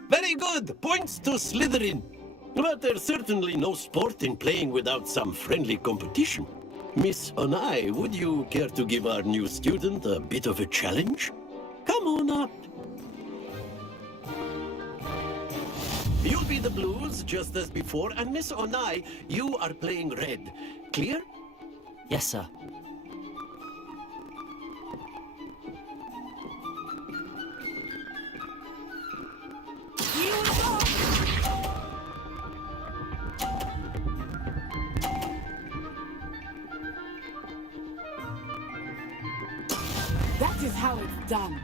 Very good! Points to Slytherin. But there's certainly no sport in playing without some friendly competition. Miss Onai, would you care to give our new student a bit of a challenge? Come on up. You'll be the blues, just as before, and Miss Onai, you are playing red. Clear? Yes, sir. That is how it's done.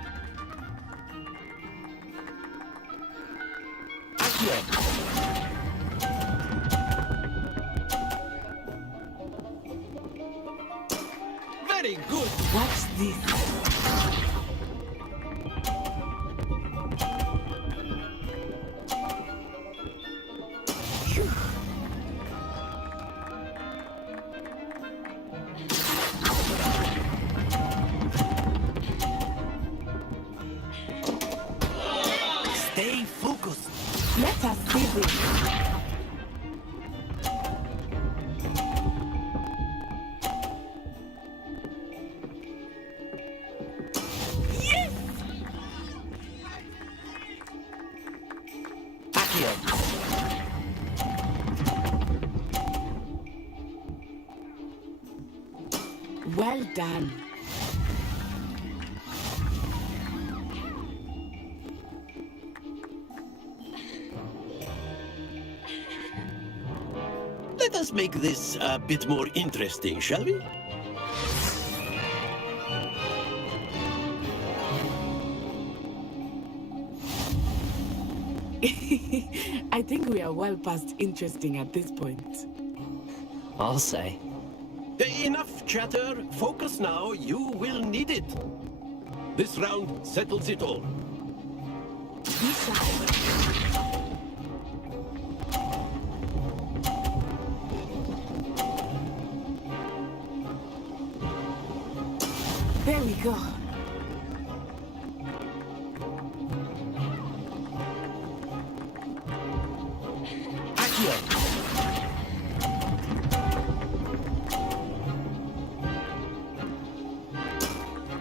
Very good. Watch this. Stay focused. Let us see this. Well done. Let us make this a bit more interesting, shall we? I think we are well past interesting at this point. I'll say. Enough chatter. Focus now. You will need it. This round settles it all. Be shy. There we go.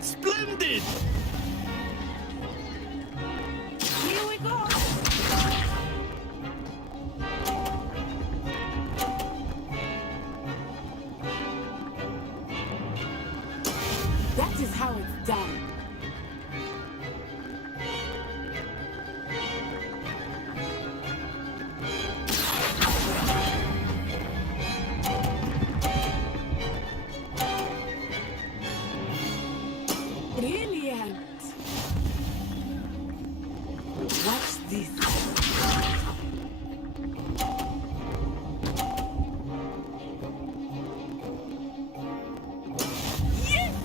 Splendid! Here we go. That is how it's done. Brilliant. Watch this. Yes!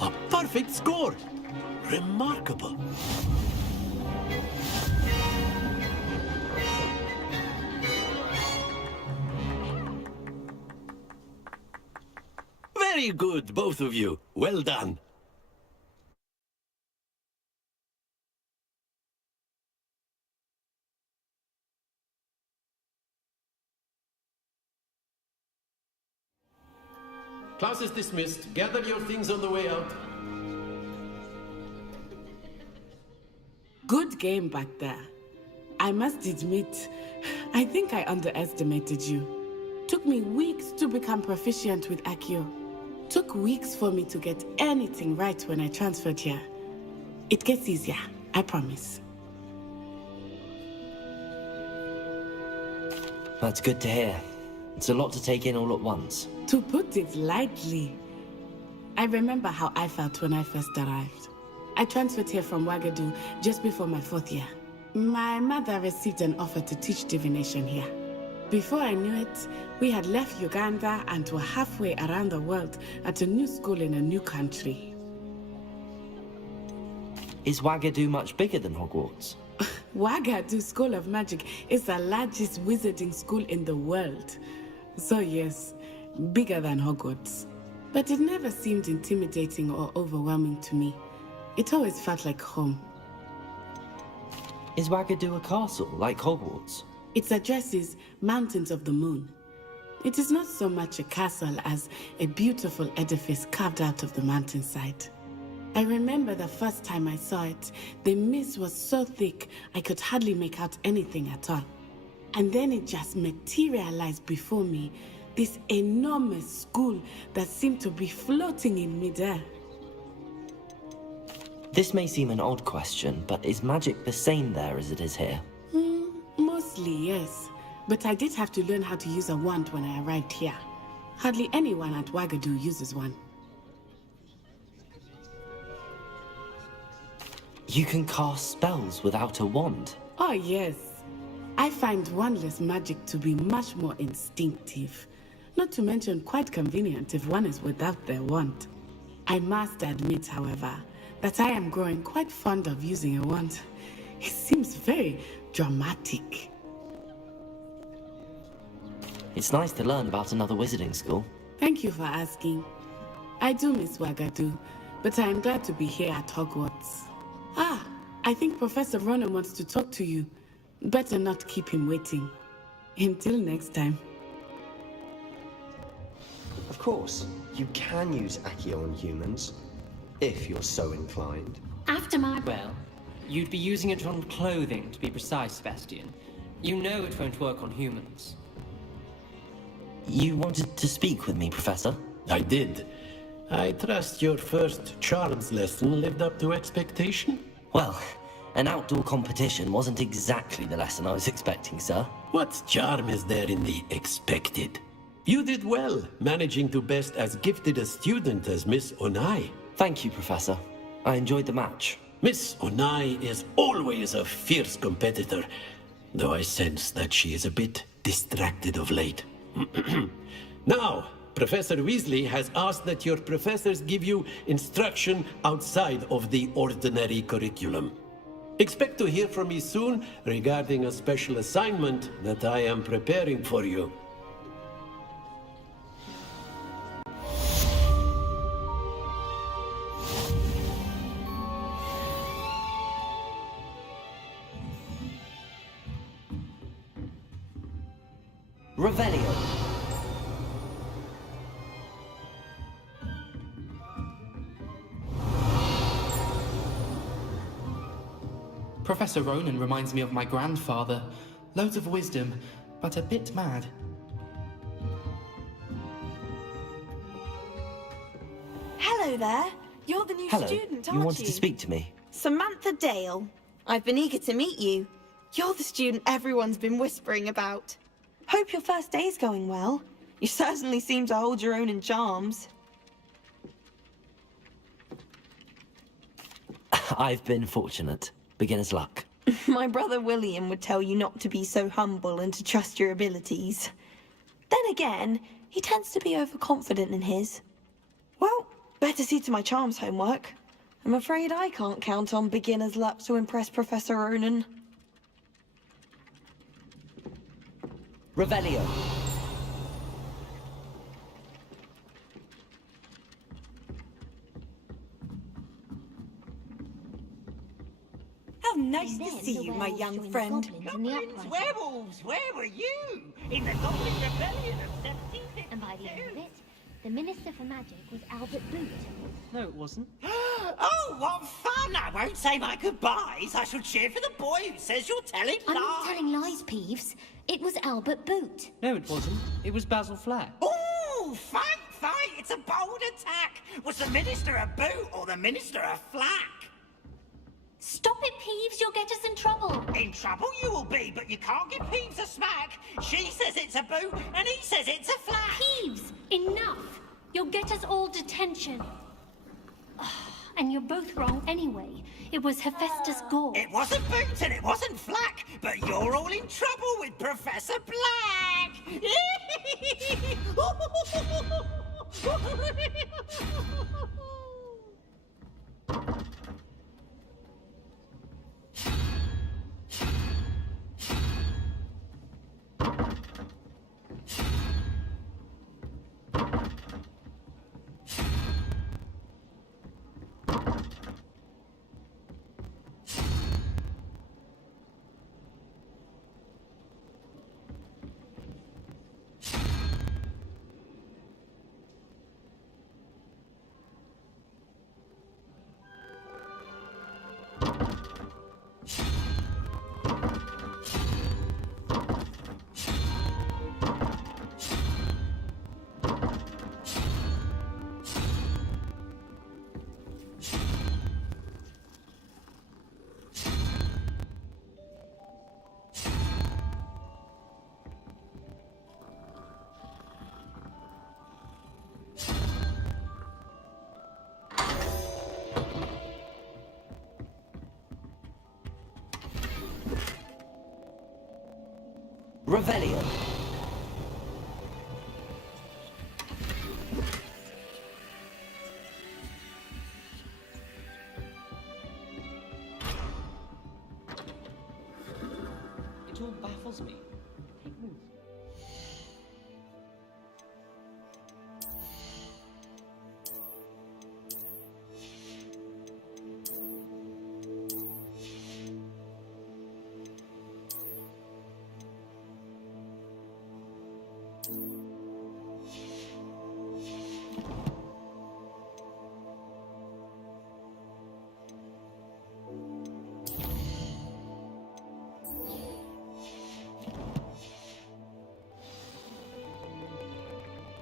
A perfect score! Remarkable. Very good, both of you. Well done. class is dismissed. Gather your things on the way out. Good game back there. I must admit, I think I underestimated you. Took me weeks to become proficient with Accio. Took weeks for me to get anything right when I transferred here. It gets easier, I promise. That's good to hear. It's a lot to take in all at once. To put it lightly, I remember how I felt when I first arrived. I transferred here from Wagadu just before my 4th year. My mother received an offer to teach divination here. Before I knew it, we had left Uganda and were halfway around the world at a new school in a new country. Is Wagadu much bigger than Hogwarts? Wagadu School of Magic is the largest wizarding school in the world. So yes, bigger than Hogwarts. But it never seemed intimidating or overwhelming to me. It always felt like home. Is Wagadu a castle, like Hogwarts? Its address is Mountains of the Moon. It is not so much a castle as a beautiful edifice carved out of the mountainside. I remember the first time I saw it, the mist was so thick I could hardly make out anything at all. And then it just materialized before me, this enormous school that seemed to be floating in midair. This may seem an odd question, but is magic the same there as it is here? Mostly, yes. But I did have to learn how to use a wand when I arrived here. Hardly anyone at Wagadu uses one. You can cast spells without a wand? Oh, yes. I find wandless magic to be much more instinctive. Not to mention quite convenient if one is without their wand. I must admit, however, that I am growing quite fond of using a wand. It seems very dramatic. It's nice to learn about another wizarding school. Thank you for asking. I do miss Wagadu, but I am glad to be here at Hogwarts. Ah, I think Professor Ronan wants to talk to you. Better not keep him waiting. Until next time. Of course, you can use Accio on humans, if you're so inclined. After my... Well, you'd be using it on clothing, to be precise, Sebastian. You know it won't work on humans. You wanted to speak with me, Professor? I did. I trust your first charms lesson lived up to expectation? Well, an outdoor competition wasn't exactly the lesson I was expecting, sir. What charm is there in the expected? You did well, managing to best as gifted a student as Miss Onai. Thank you, Professor. I enjoyed the match. Miss Onai is always a fierce competitor, though I sense that she is a bit distracted of late. Now, Professor Weasley has asked that your professors give you instruction outside of the ordinary curriculum. Expect to hear from me soon regarding a special assignment that I am preparing for you. Revelio. Professor Ronan reminds me of my grandfather. Loads of wisdom, but a bit mad. Hello there. You're the new Hello. student, aren't you? You wanted to speak to me? Samantha Dale. I've been eager to meet you. You're the student everyone's been whispering about. Hope your first day's going well. You certainly seem to hold your own in charms. I've been fortunate. Beginner's luck. My brother William would tell you not to be so humble and to trust your abilities. Then again, he tends to be overconfident in his. Well, better see to my charms homework. I'm afraid I can't count on beginner's luck to impress Professor Ronan. Revelio. How nice to see you, my young friend. Goblins, werewolves, where were you? In the Goblin Rebellion of 1752. And by the end of it, The Minister for Magic was Albert Boot. No, it wasn't. Oh, what fun! I won't say my goodbyes. I shall cheer for the boy who says you're telling lies. I'm not telling lies, Peeves. It was Albert Boot. No, it wasn't. It was Basil Flack. Ooh, fight! It's a bold attack. Was the Minister a boot or the Minister a flack? Stop it, Peeves. You'll get us in trouble. In trouble you will be, but you can't give Peeves a smack. She says it's a boot, and he says it's a flack. Peeves, enough. You'll get us all detention. And you're both wrong anyway. It was Hephaestus Gore. It wasn't boot and it wasn't flack, but you're all in trouble with Professor Black. Revelio. It all baffles me.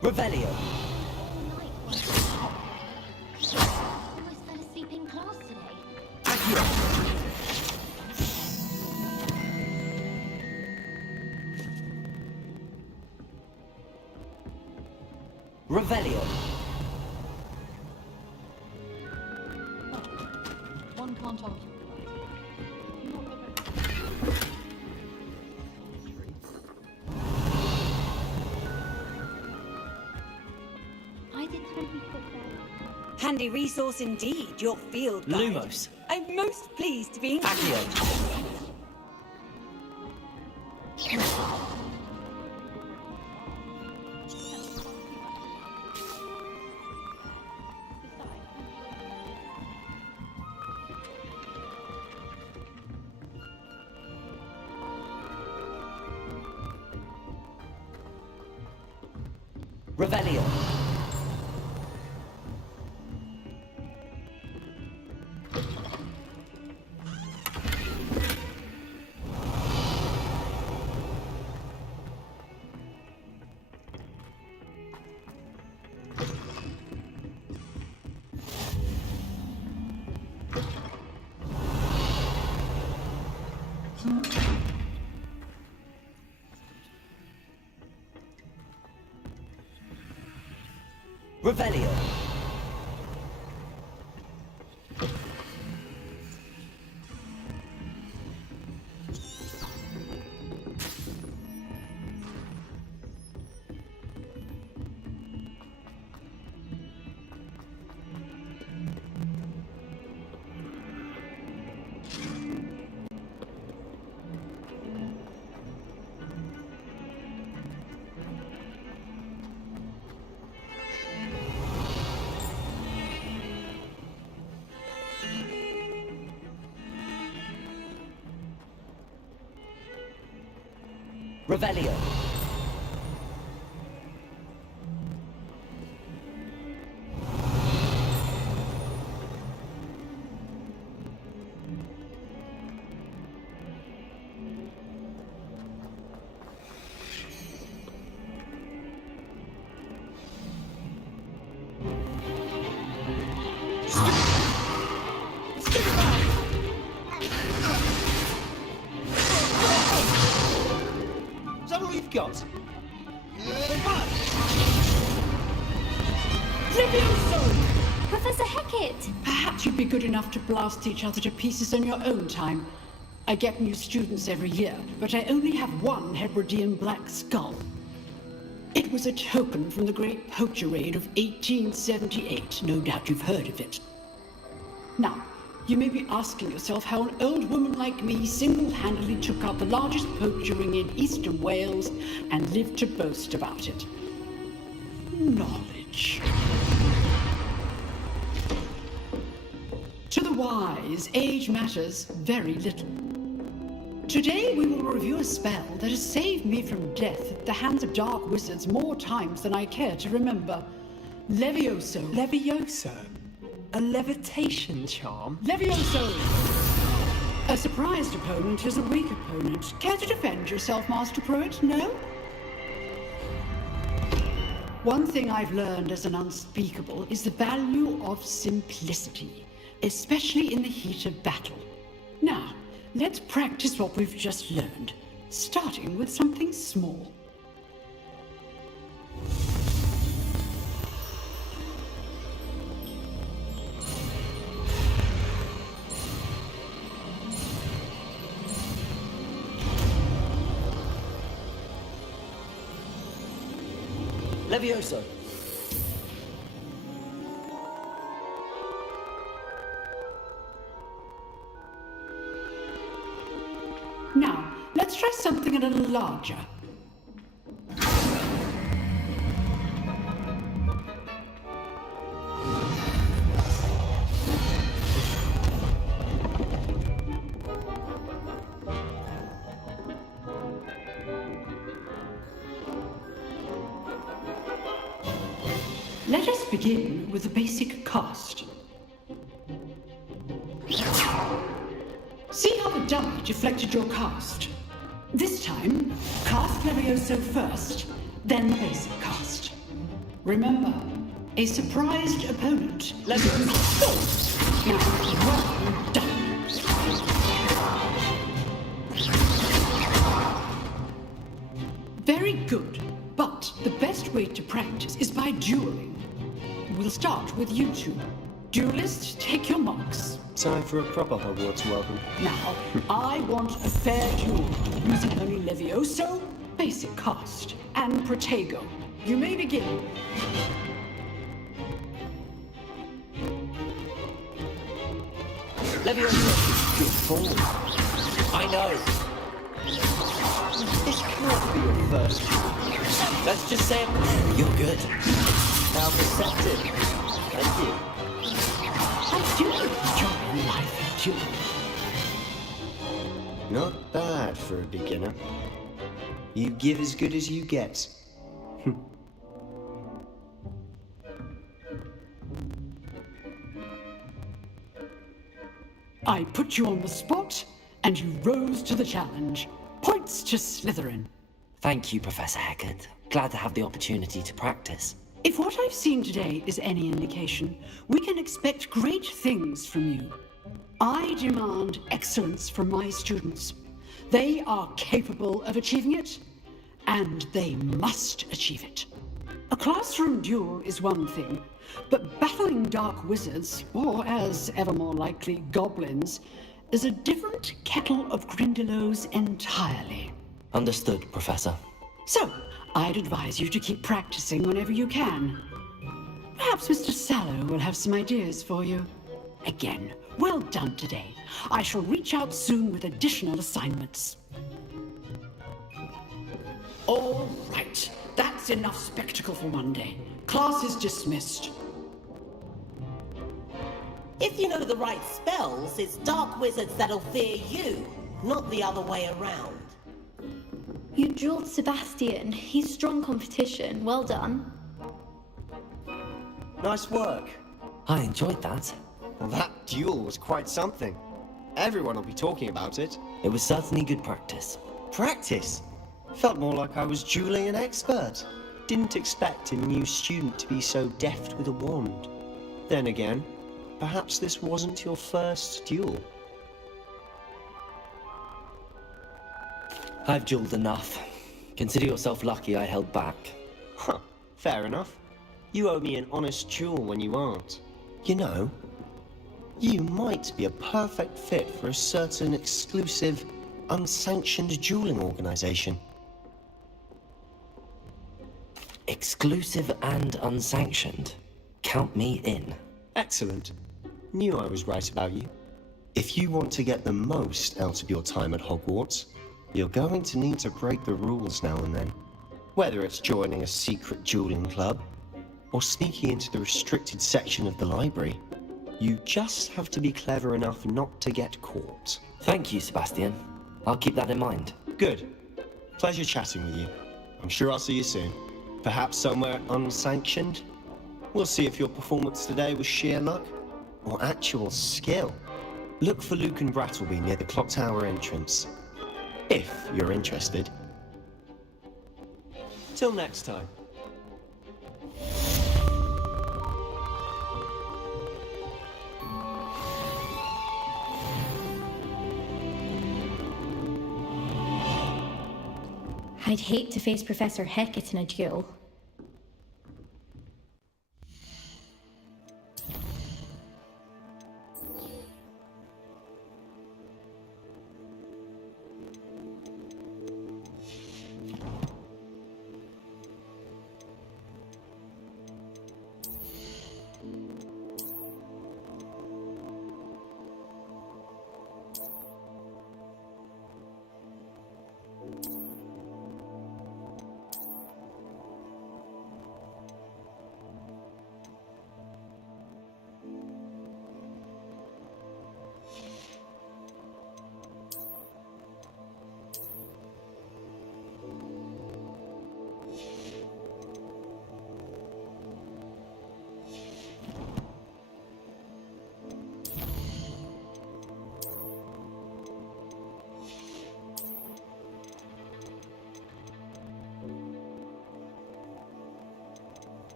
Revelio. Almost fell asleep in class today. Revelio. One can't argue. Handy resource indeed, your field guide. Lumos. I'm most pleased to be included. Accio. Revelio. Revelio. Revelio. that all you've got? Levioso! Professor Hackett! Perhaps you'd be good enough to blast each other to pieces on your own time. I get new students every year, but I only have one Hebridean black skull. It was a token from the Great Poacher Raid of 1878. No doubt you've heard of it. Now, you may be asking yourself how an old woman like me single-handedly took out the largest poacher ring in eastern Wales and lived to boast about it. Knowledge. To the wise, age matters very little. Today we will review a spell that has saved me from death at the hands of dark wizards more times than I care to remember. Levioso. Levioso? A levitation charm? Levioso! A surprised opponent is a weak opponent. Care to defend yourself, Master Pruitt? No? One thing I've learned as an unspeakable is the value of simplicity, especially in the heat of battle. Now, let's practice what we've just learned, starting with something small. Levioso! Now, let's try something a little larger. Let us begin with the basic cast. See how the dummy deflected your cast? This time, cast Levioso first, then the basic cast. Remember, a surprised opponent. Levioso. Now, well done. Very good, but the best way to practice is by dueling. We'll start with you two. Duelists, take your marks. Time for a proper Hogwarts welcome. Now, I want a fair duel, using only Levioso, basic cast, and Protego. You may begin. Levioso! Good fall. I know. This cannot be your first duel. Let's just say you're good. How perceptive. Thank you. I do enjoy life duel. Not bad for a beginner. You give as good as you get. I put you on the spot, and you rose to the challenge. Points to Slytherin. Thank you, Professor Hackett. Glad to have the opportunity to practice. If what I've seen today is any indication, we can expect great things from you. I demand excellence from my students. They are capable of achieving it, and they must achieve it. A classroom duel is one thing, but battling dark wizards, or as ever more likely, goblins, is a different kettle of Grindylows entirely. Understood, Professor. So, I'd advise you to keep practicing whenever you can. Perhaps Mr. Sallow will have some ideas for you. Again, well done today. I shall reach out soon with additional assignments. All right, that's enough spectacle for one day. Class is dismissed. If you know the right spells, it's dark wizards that'll fear you, not the other way around. You drilled Sebastian. He's strong competition. Well done. Nice work. I enjoyed that. Well, that duel was quite something. Everyone will be talking about it. It was certainly good practice. Practice? Felt more like I was dueling an expert. Didn't expect a new student to be so deft with a wand. Then again, perhaps this wasn't your first duel. I've dueled enough. Consider yourself lucky I held back. Huh, fair enough. You owe me an honest duel when you aren't. You know, you might be a perfect fit for a certain exclusive, unsanctioned dueling organization. Exclusive and unsanctioned. Count me in. Excellent. Knew I was right about you. If you want to get the most out of your time at Hogwarts, you're going to need to break the rules now and then. Whether it's joining a secret dueling club, or sneaking into the restricted section of the library, you just have to be clever enough not to get caught. Thank you, Sebastian. I'll keep that in mind. Good. Pleasure chatting with you. I'm sure I'll see you soon. Perhaps somewhere unsanctioned? We'll see if your performance today was sheer luck, or actual skill. Look for Luke and Brattleby near the clock tower entrance. If you're interested. Till next time. I'd hate to face Professor Hecat in a duel.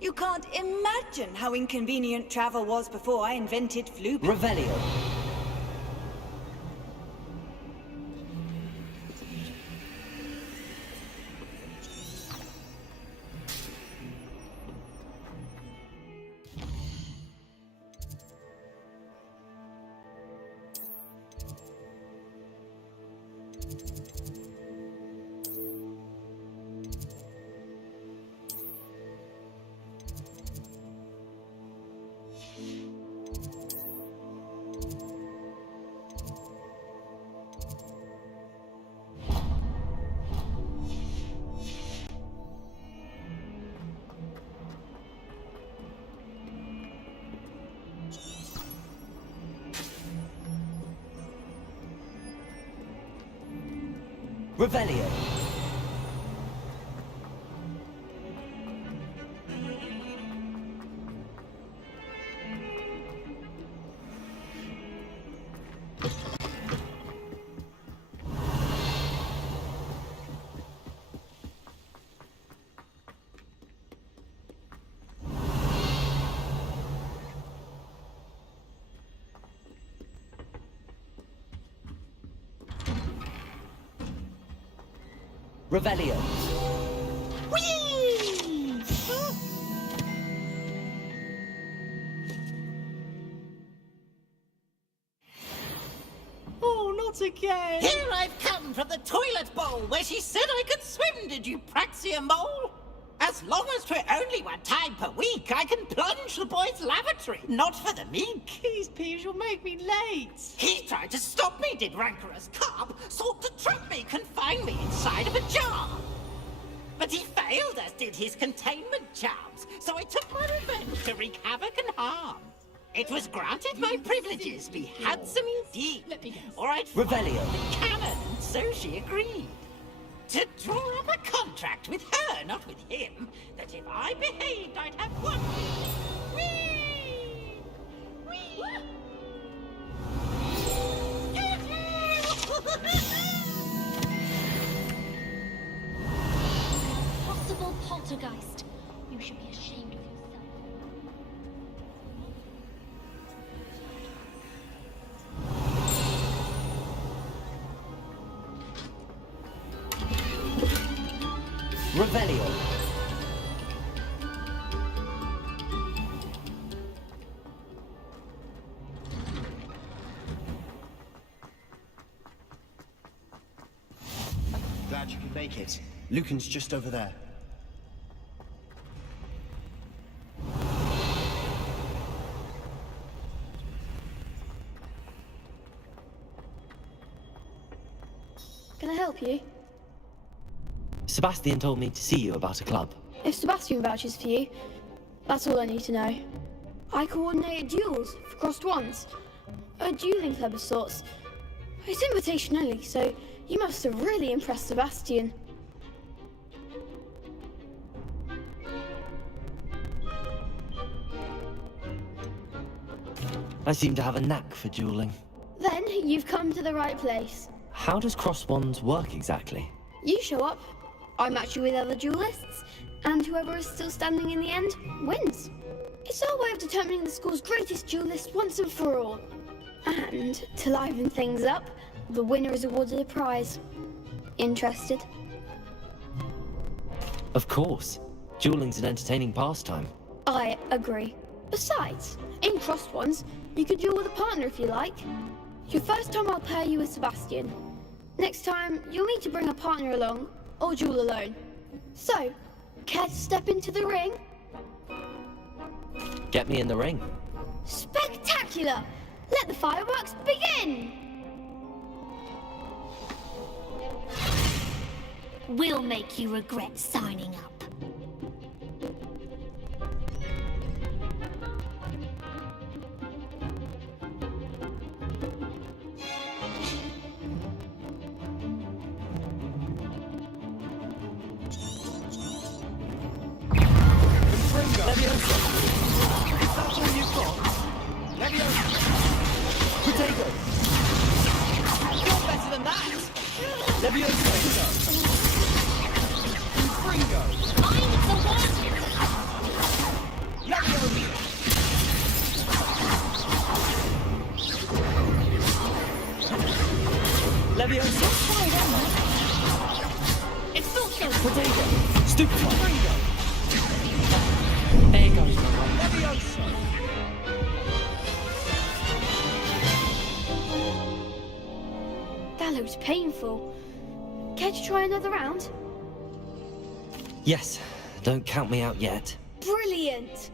You can't imagine how inconvenient travel was before I invented Floop. Revelio. Revelio. Revelio. Whee! Oh, not again! Here I've come from the toilet bowl where she said I could swim, did you praxia mole? As long as 'twere only one time per week, I can plunge the boy's lavatory, not for the meek. These peas will make me late. He tried to stop me, did rancorous carp, sought to trap me, confine me inside of a jar. But he failed, as did his containment charms, so I took my revenge to wreak havoc and harm. It was granted my privileges be handsome indeed, or I'd fire the cannon, and so she agreed. To draw up a contract with her, not with him, that if I behaved, I'd have one. Whee! poltergeist. You should be ashamed of yourself. Revelio. Glad you could make it. Lucan's just over there. Can I help you? Sebastian told me to see you about a club. If Sebastian vouches for you, that's all I need to know. I coordinate duels for crossed ones. A dueling club of sorts. It's invitation only, so you must have really impressed Sebastian. I seem to have a knack for dueling. Then you've come to the right place. How does cross wands work exactly? You show up, I match you with other duelists, and whoever is still standing in the end wins. It's our way of determining the school's greatest duelist once and for all. And to liven things up, the winner is awarded a prize. Interested? Of course. Dueling's an entertaining pastime. I agree. Besides, in crossed ones, you could duel with a partner if you like. Your first time I'll pair you with Sebastian. Next time, you'll need to bring a partner along, or duel alone. So, care to step into the ring? Get me in the ring. Spectacular! Let the fireworks begin! We'll make you regret signing up. That looks painful. Care to try another round? Yes, don't count me out yet. Brilliant!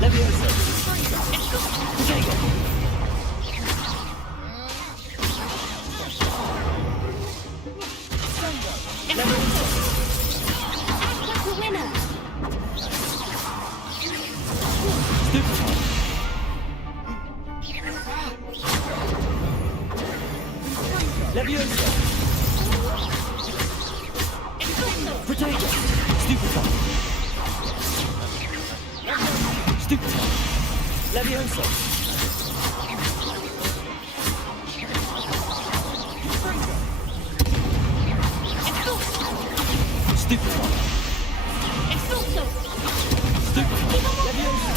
Leviosa! Potato! Act like a winner! Leviosa! Potato! Stupefy! Stupefy! Leviosa! Stupefy! Expulso! Stupefy! Leviosa!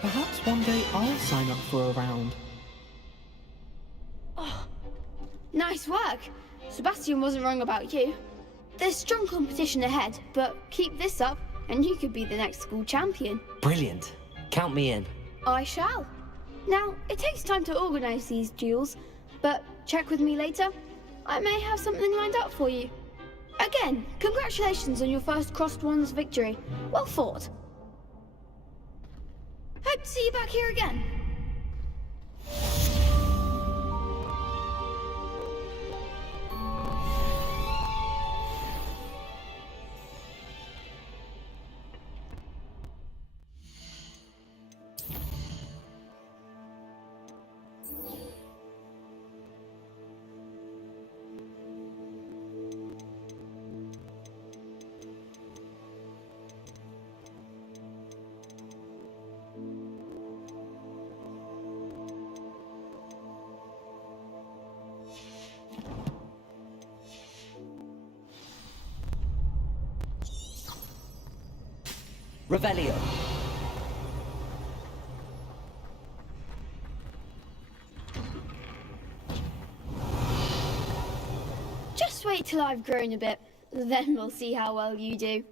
Perhaps one day I'll sign up for a round. Oh, nice work. Sebastian wasn't wrong about you. There's strong competition ahead, but keep this up and you could be the next school champion. Brilliant. Count me in. I shall. Now, it takes time to organize these duels, but check with me later. I may have something lined up for you. Again, congratulations on your first Crossed Ones victory. Well fought. Hope to see you back here again. Revelio. Just wait till I've grown a bit, then we'll see how well you do.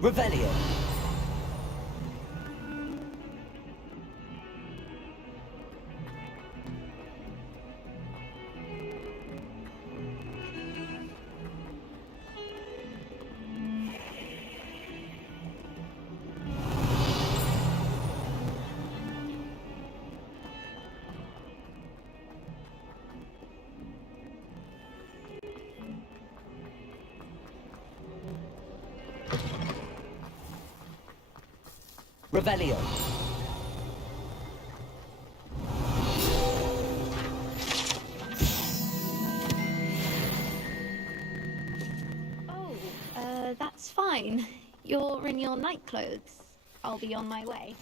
Revelio. Revelio. That's fine. You're in your night clothes. I'll be on my way.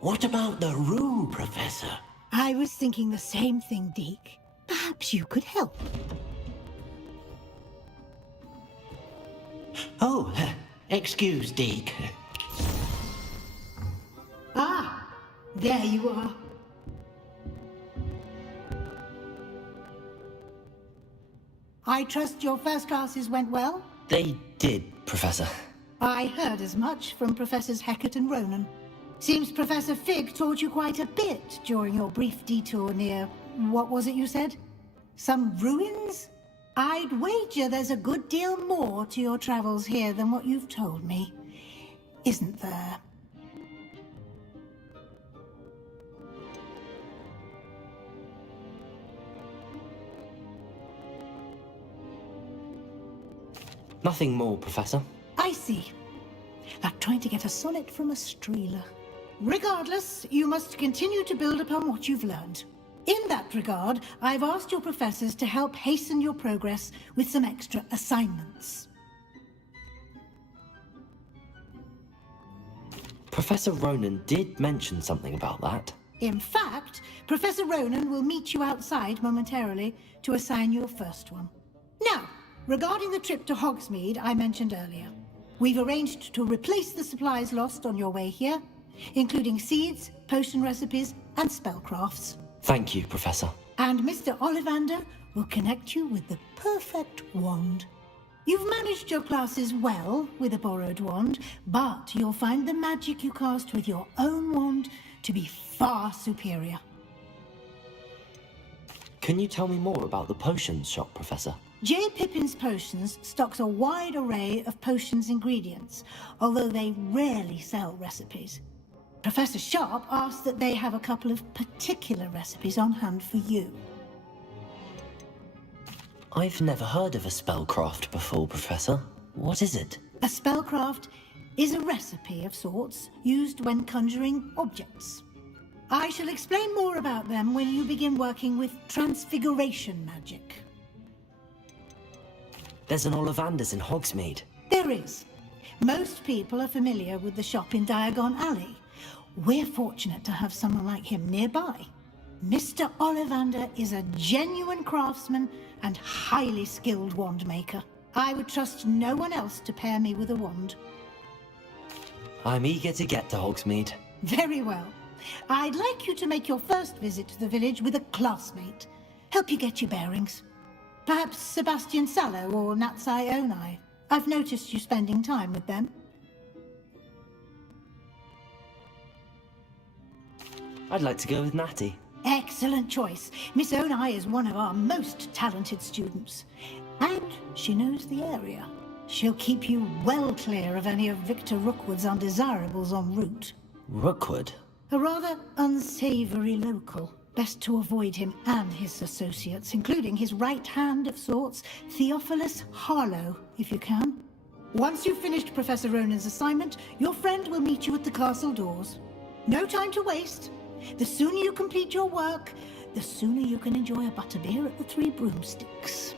What about the room, Professor? I was thinking the same thing, Deke. Perhaps you could help. Oh, excuse, Deke. Ah, there you are. I trust your first classes went well? They did, Professor. I heard as much from Professors Hecat and Ronan. Seems Professor Fig taught you quite a bit during your brief detour near... what was it you said? Some ruins? I'd wager there's a good deal more to your travels here than what you've told me. Isn't there? Nothing more, Professor. I see. Like trying to get a sonnet from a streeler. Regardless, you must continue to build upon what you've learned. In that regard, I've asked your professors to help hasten your progress with some extra assignments. Professor Ronan did mention something about that. In fact, Professor Ronan will meet you outside momentarily to assign your first one. Now, regarding the trip to Hogsmeade I mentioned earlier, we've arranged to replace the supplies lost on your way here, including seeds, potion recipes, and spellcrafts. Thank you, Professor. And Mr. Ollivander will connect you with the perfect wand. You've managed your classes well with a borrowed wand, but you'll find the magic you cast with your own wand to be far superior. Can you tell me more about the potions shop, Professor? J. Pippin's Potions stocks a wide array of potions ingredients, although they rarely sell recipes. Professor Sharp asked that they have a couple of particular recipes on hand for you. I've never heard of a spellcraft before, Professor. What is it? A spellcraft is a recipe of sorts used when conjuring objects. I shall explain more about them when you begin working with transfiguration magic. There's an Ollivander's in Hogsmeade. There is. Most people are familiar with the shop in Diagon Alley. We're fortunate to have someone like him nearby. Mr. Ollivander is a genuine craftsman and highly skilled wand maker. I would trust no one else to pair me with a wand. I'm eager to get to Hogsmeade. Very well. I'd like you to make your first visit to the village with a classmate. Help you get your bearings. Perhaps Sebastian Sallow or Natsai Onai. I've noticed you spending time with them. I'd like to go with Natty. Excellent choice. Miss Onai is one of our most talented students. And she knows the area. She'll keep you well clear of any of Victor Rookwood's undesirables en route. Rookwood? A rather unsavory local. Best to avoid him and his associates, including his right hand of sorts, Theophilus Harlow, if you can. Once you've finished Professor Ronan's assignment, your friend will meet you at the castle doors. No time to waste. The sooner you complete your work, the sooner you can enjoy a butterbeer at the Three Broomsticks.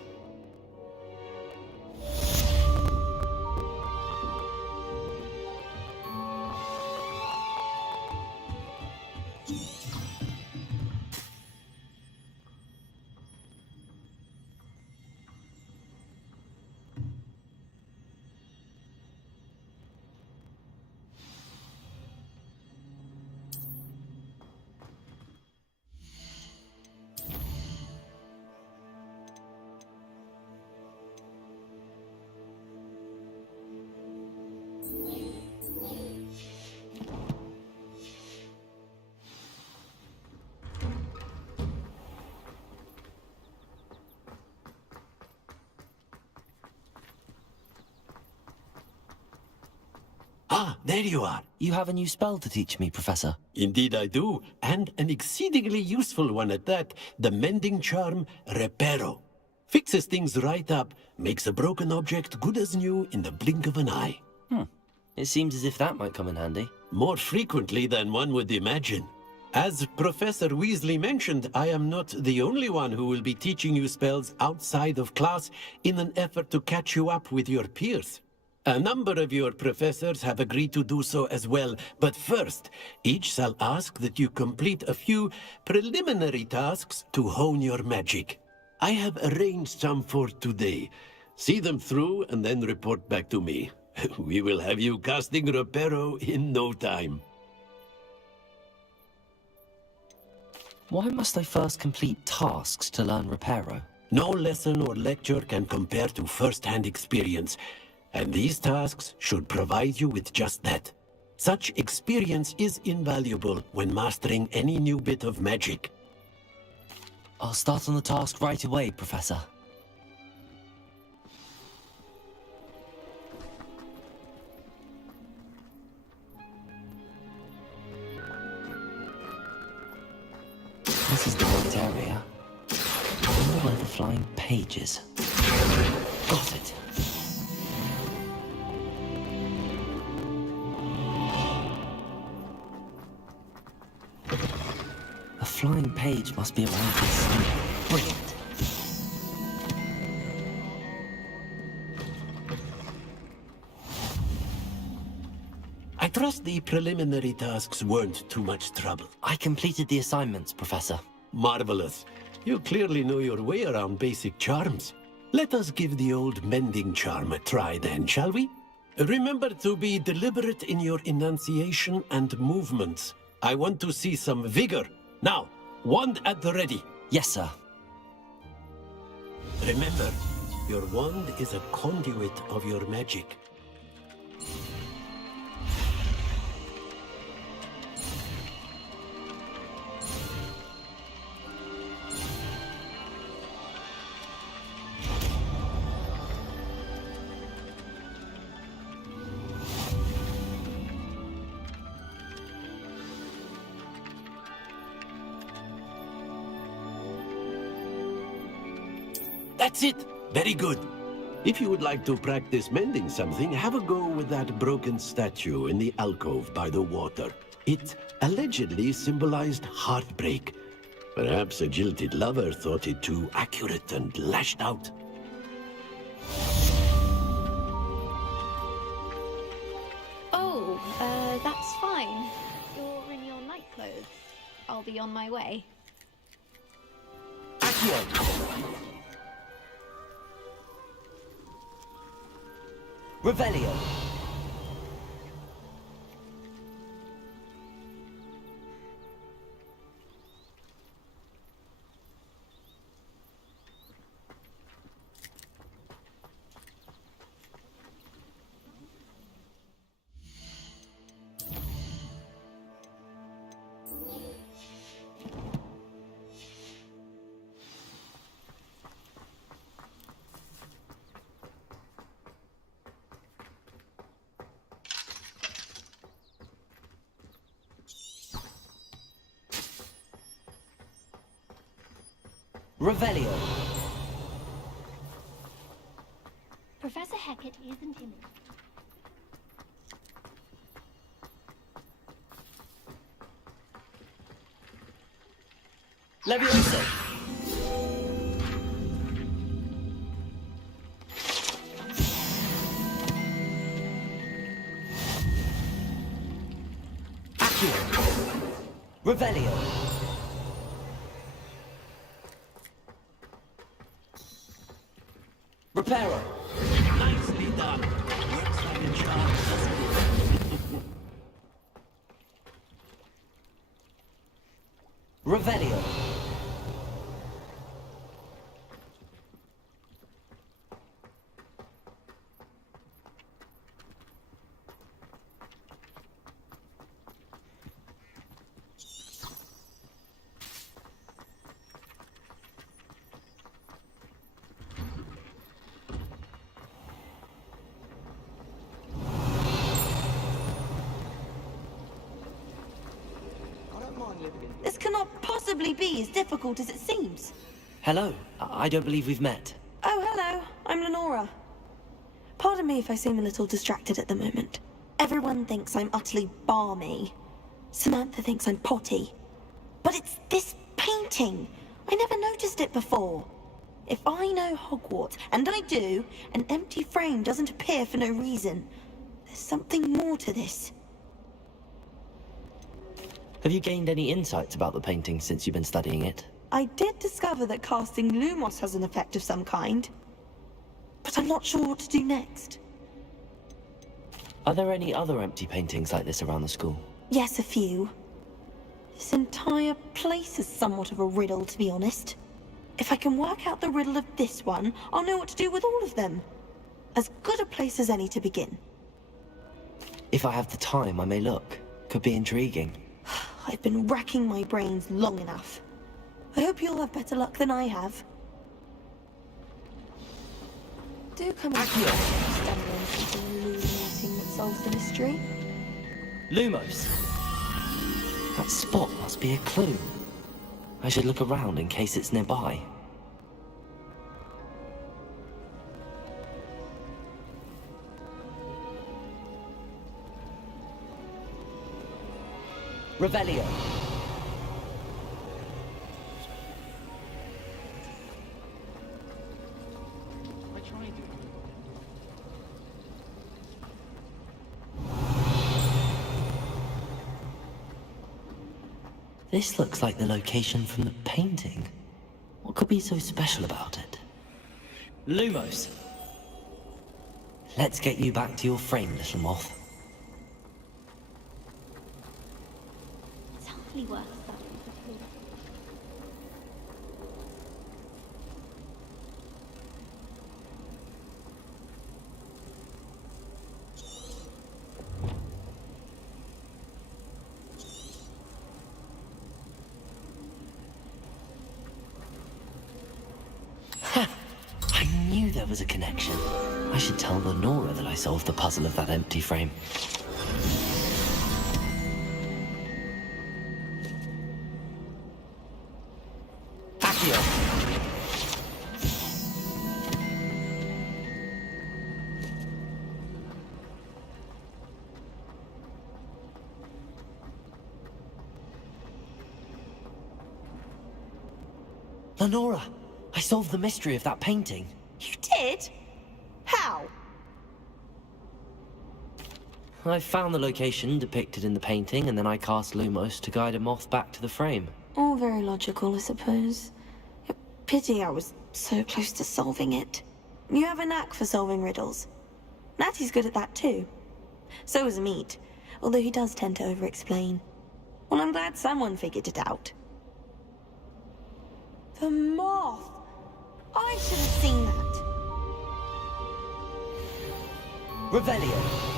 Ah, there you are. You have a new spell to teach me, Professor. Indeed I do, and an exceedingly useful one at that. The mending charm, Reparo. Fixes things right up, makes a broken object good as new in the blink of an eye. It seems as if that might come in handy. More frequently than one would imagine. As Professor Weasley mentioned, I am not the only one who will be teaching you spells outside of class in an effort to catch you up with your peers. A number of your professors have agreed to do so as well, but first, each shall ask that you complete a few preliminary tasks to hone your magic. I have arranged some for today. See them through and then report back to me. We will have you casting Reparo in no time. Why must I first complete tasks to learn Reparo? No lesson or lecture can compare to first-hand experience, and these tasks should provide you with just that. Such experience is invaluable when mastering any new bit of magic. I'll start on the task right away, Professor. This is the right area. I wonder where the flying page is. Got it. A flying page must be around here somewhere. Brilliant. I trust the preliminary tasks weren't too much trouble. I completed the assignments, Professor. Marvelous. You clearly know your way around basic charms. Let us give the old mending charm a try then, shall we? Remember to be deliberate in your enunciation and movements. I want to see some vigor. Now, wand at the ready. Yes, sir. Remember, your wand is a conduit of your magic. That's it! Very good. If you would like to practice mending something, have a go with that broken statue in the alcove by the water. It allegedly symbolized heartbreak. Perhaps a jilted lover thought it too accurate and lashed out. Oh, that's fine. You're in your night clothes. I'll be on my way. Revelio. Revelio. Professor Hecat isn't imminent. Leviosa. Accio. Revelio. Reparo. Nicely done. Works like a charm, doesn't it? Revelio. This cannot possibly be as difficult as it seems. Hello. I don't believe we've met. Oh, hello. I'm Lenora. Pardon me if I seem a little distracted at the moment. Everyone thinks I'm utterly balmy. Samantha thinks I'm potty. But it's this painting. I never noticed it before. If I know Hogwarts, and I do, an empty frame doesn't appear for no reason. There's something more to this. Have you gained any insights about the painting since you've been studying it? I did discover that casting Lumos has an effect of some kind. But I'm not sure what to do next. Are there any other empty paintings like this around the school? Yes, a few. This entire place is somewhat of a riddle, to be honest. If I can work out the riddle of this one, I'll know what to do with all of them. As good a place as any to begin. If I have the time, I may look. Could be intriguing. I've been racking my brains long enough. I hope you'll have better luck than I have. Do come and stumble on something illuminating that solves the mystery. Lumos. That spot must be a clue. I should look around in case it's nearby. Revelio. This looks like the location from the painting. What could be so special about it? Lumos. Let's get you back to your frame, little moth. It's hardly worth studying for food. I knew there was a connection. I should tell Lenora that I solved the puzzle of that empty frame. Accio. Lenora, I solved the mystery of that painting. You did? How? I found the location depicted in the painting, and then I cast Lumos to guide a moth back to the frame. All very logical, I suppose. Pity I was so close to solving it. You have a knack for solving riddles. Natty's good at that too. So is Meat, although he does tend to over-explain. Well, I'm glad someone figured it out. The moth! I should have seen that. Revelio.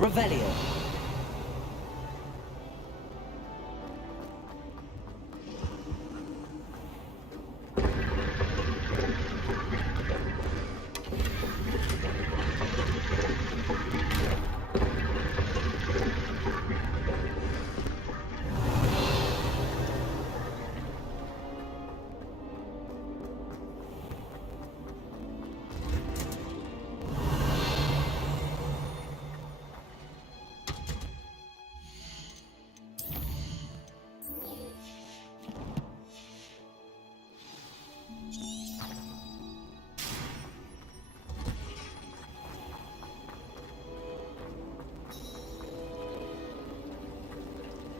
Revelio.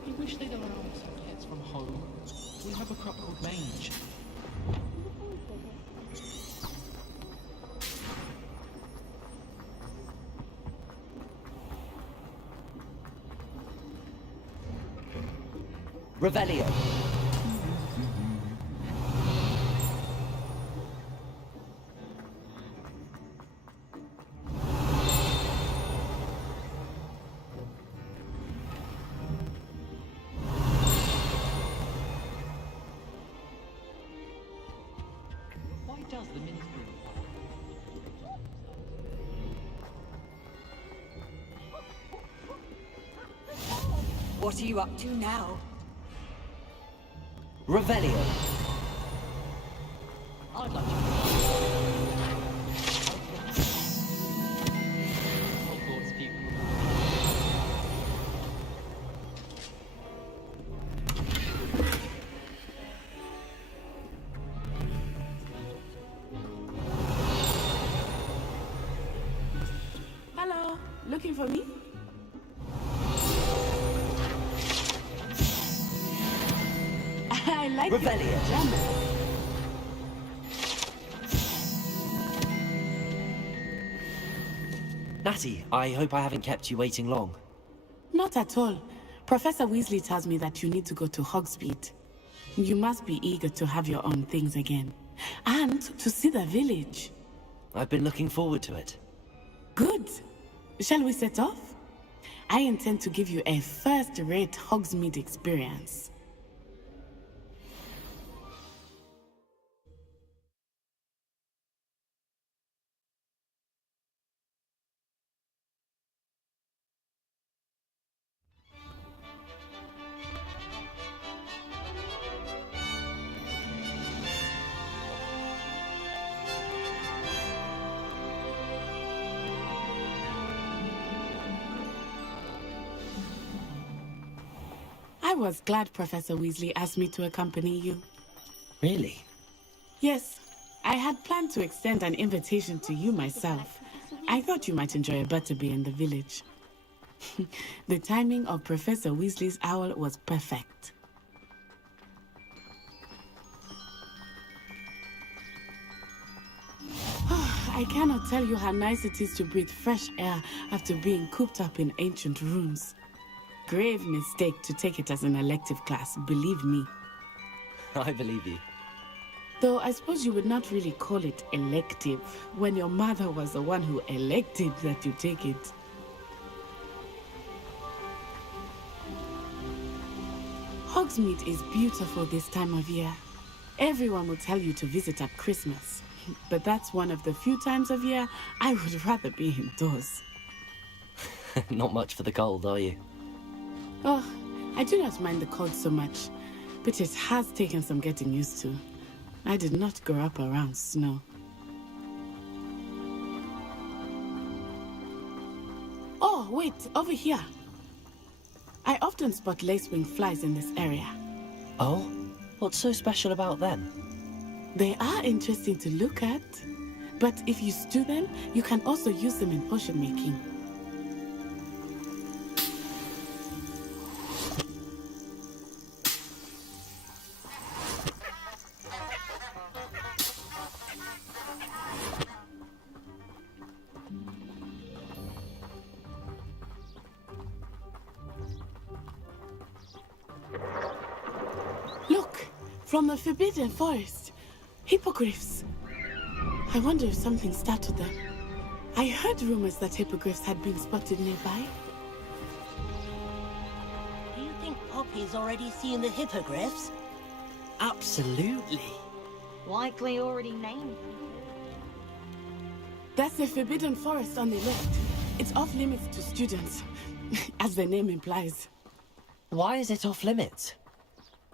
I wish they'd allow us pets from home. We have a crop called mange. Revelio. Why does the ministry What are you up to now? Revelio. I'd like to. Hogwarts people. Hello, looking for me? I like your pajamas. Natty, I hope I haven't kept you waiting long. Not at all. Professor Weasley tells me that you need to go to Hogsmeade. You must be eager to have your own things again. And to see the village. I've been looking forward to it. Good. Shall we set off? I intend to give you a first-rate Hogsmeade experience. I was glad Professor Weasley asked me to accompany you. Really? Yes, I had planned to extend an invitation to you myself. I thought you might enjoy a butterbeer in the village. The timing of Professor Weasley's owl was perfect. I cannot tell you how nice it is to breathe fresh air after being cooped up in ancient rooms. Grave mistake to take it as an elective class, believe me. I believe you. Though I suppose you would not really call it elective when your mother was the one who elected that you take it. Hogsmeade is beautiful this time of year. Everyone will tell you to visit at Christmas, but that's one of the few times of year I would rather be indoors. Not much for the cold, are you? Oh, I do not mind the cold so much, but it has taken some getting used to. I did not grow up around snow. Oh, wait, over here. I often spot lacewing flies in this area. Oh? What's so special about them? They are interesting to look at, but if you stew them, you can also use them in potion making. Look, from the Forbidden Forest. Hippogriffs. I wonder if something startled them. I heard rumors that hippogriffs had been spotted nearby. He's already seen the hippogriffs? Absolutely. Likely already named. That's the Forbidden Forest on the left. It's off limits to students, as the name implies. Why is it off limits?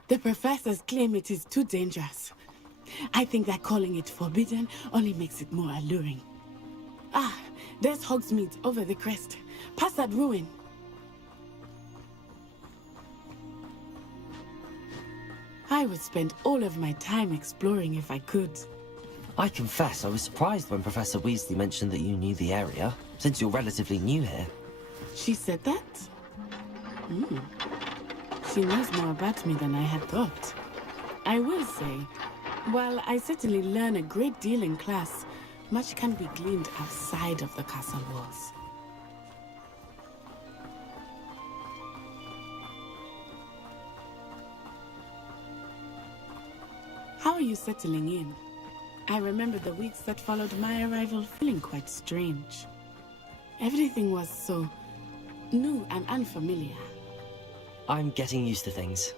The professors claim it is too dangerous. I think that calling it forbidden only makes it more alluring. Ah, there's Hogsmeade over the crest. Past that ruin. I would spend all of my time exploring if I could. I confess I was surprised when Professor Weasley mentioned that you knew the area, since you're relatively new here. She said that? She knows more about me than I had thought. I will say, while I certainly learn a great deal in class, much can be gleaned outside of the castle walls. How are you settling in? I remember the weeks that followed my arrival feeling quite strange. Everything was so new and unfamiliar. I'm getting used to things.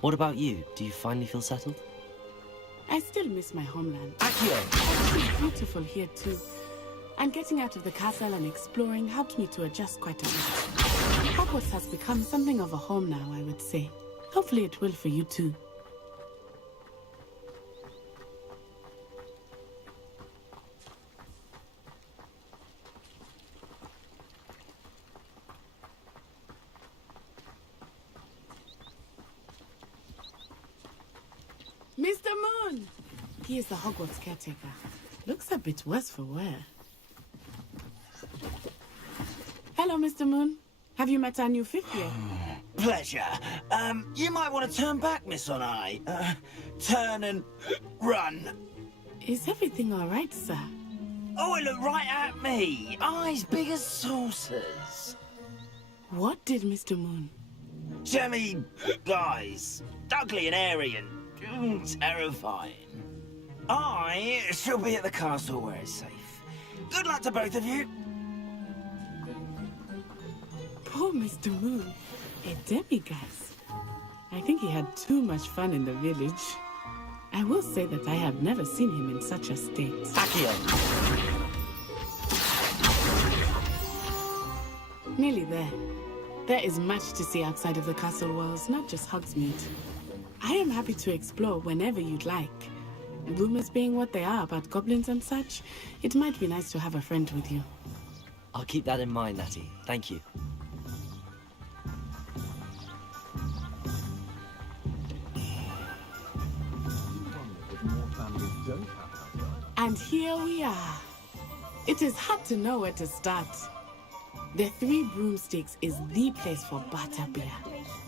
What about you? Do you finally feel settled? I still miss my homeland. Accio! It's beautiful here too. And getting out of the castle and exploring helped me to adjust quite a bit. Hogwarts has become something of a home now, I would say. Hopefully it will for you too. Mr. Moon! He is the Hogwarts caretaker. Looks a bit worse for wear. Hello, Mr. Moon. Have you met our new fifth year? Pleasure. You might want to turn back, Miss On-Eye. Turn and run. Is everything all right, sir? Oh, it looked right at me. Eyes big as saucers. What did Mr. Moon? Jemmy guys. Ugly and airy and terrifying. I shall be at the castle where it's safe. Good luck to both of you. Poor Mr. Moon. A demiguise. I think he had too much fun in the village. I will say that I have never seen him in such a state. Accio! Nearly there. There is much to see outside of the castle walls, not just Hogsmeade. I am happy to explore whenever you'd like. Rumors being what they are about goblins and such, it might be nice to have a friend with you. I'll keep that in mind, Natty. Thank you. And here we are. It is hard to know where to start. The Three Broomsticks is the place for butterbeer.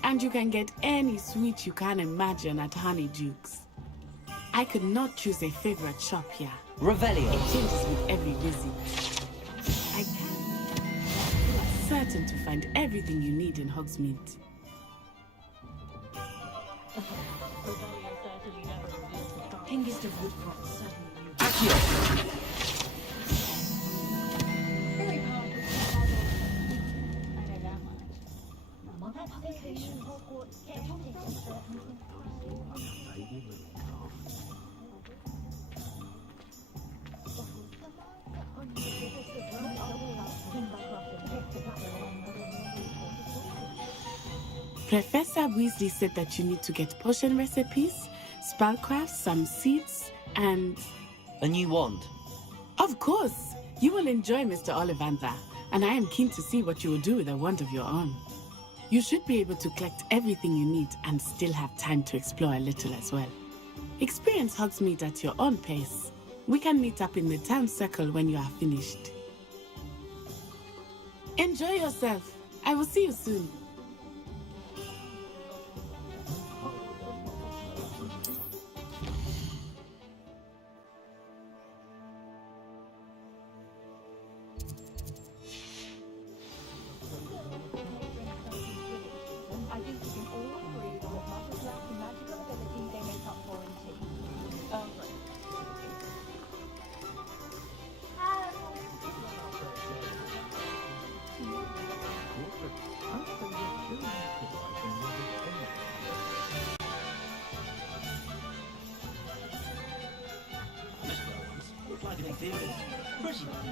And you can get any sweet you can imagine at Honeydukes. I could not choose a favorite shop here. Revelio. It changes with every visit. I can. You are certain to find everything you need in Hogsmeade. Professor Weasley said that you need to get potion recipes, spellcraft, some seeds, and... A new wand? Of course! You will enjoy Mr. Ollivander, and I am keen to see what you will do with a wand of your own. You should be able to collect everything you need and still have time to explore a little as well. Experience Hogsmeade at your own pace. We can meet up in the town circle when you are finished. Enjoy yourself. I will see you soon. figures. Of course you can.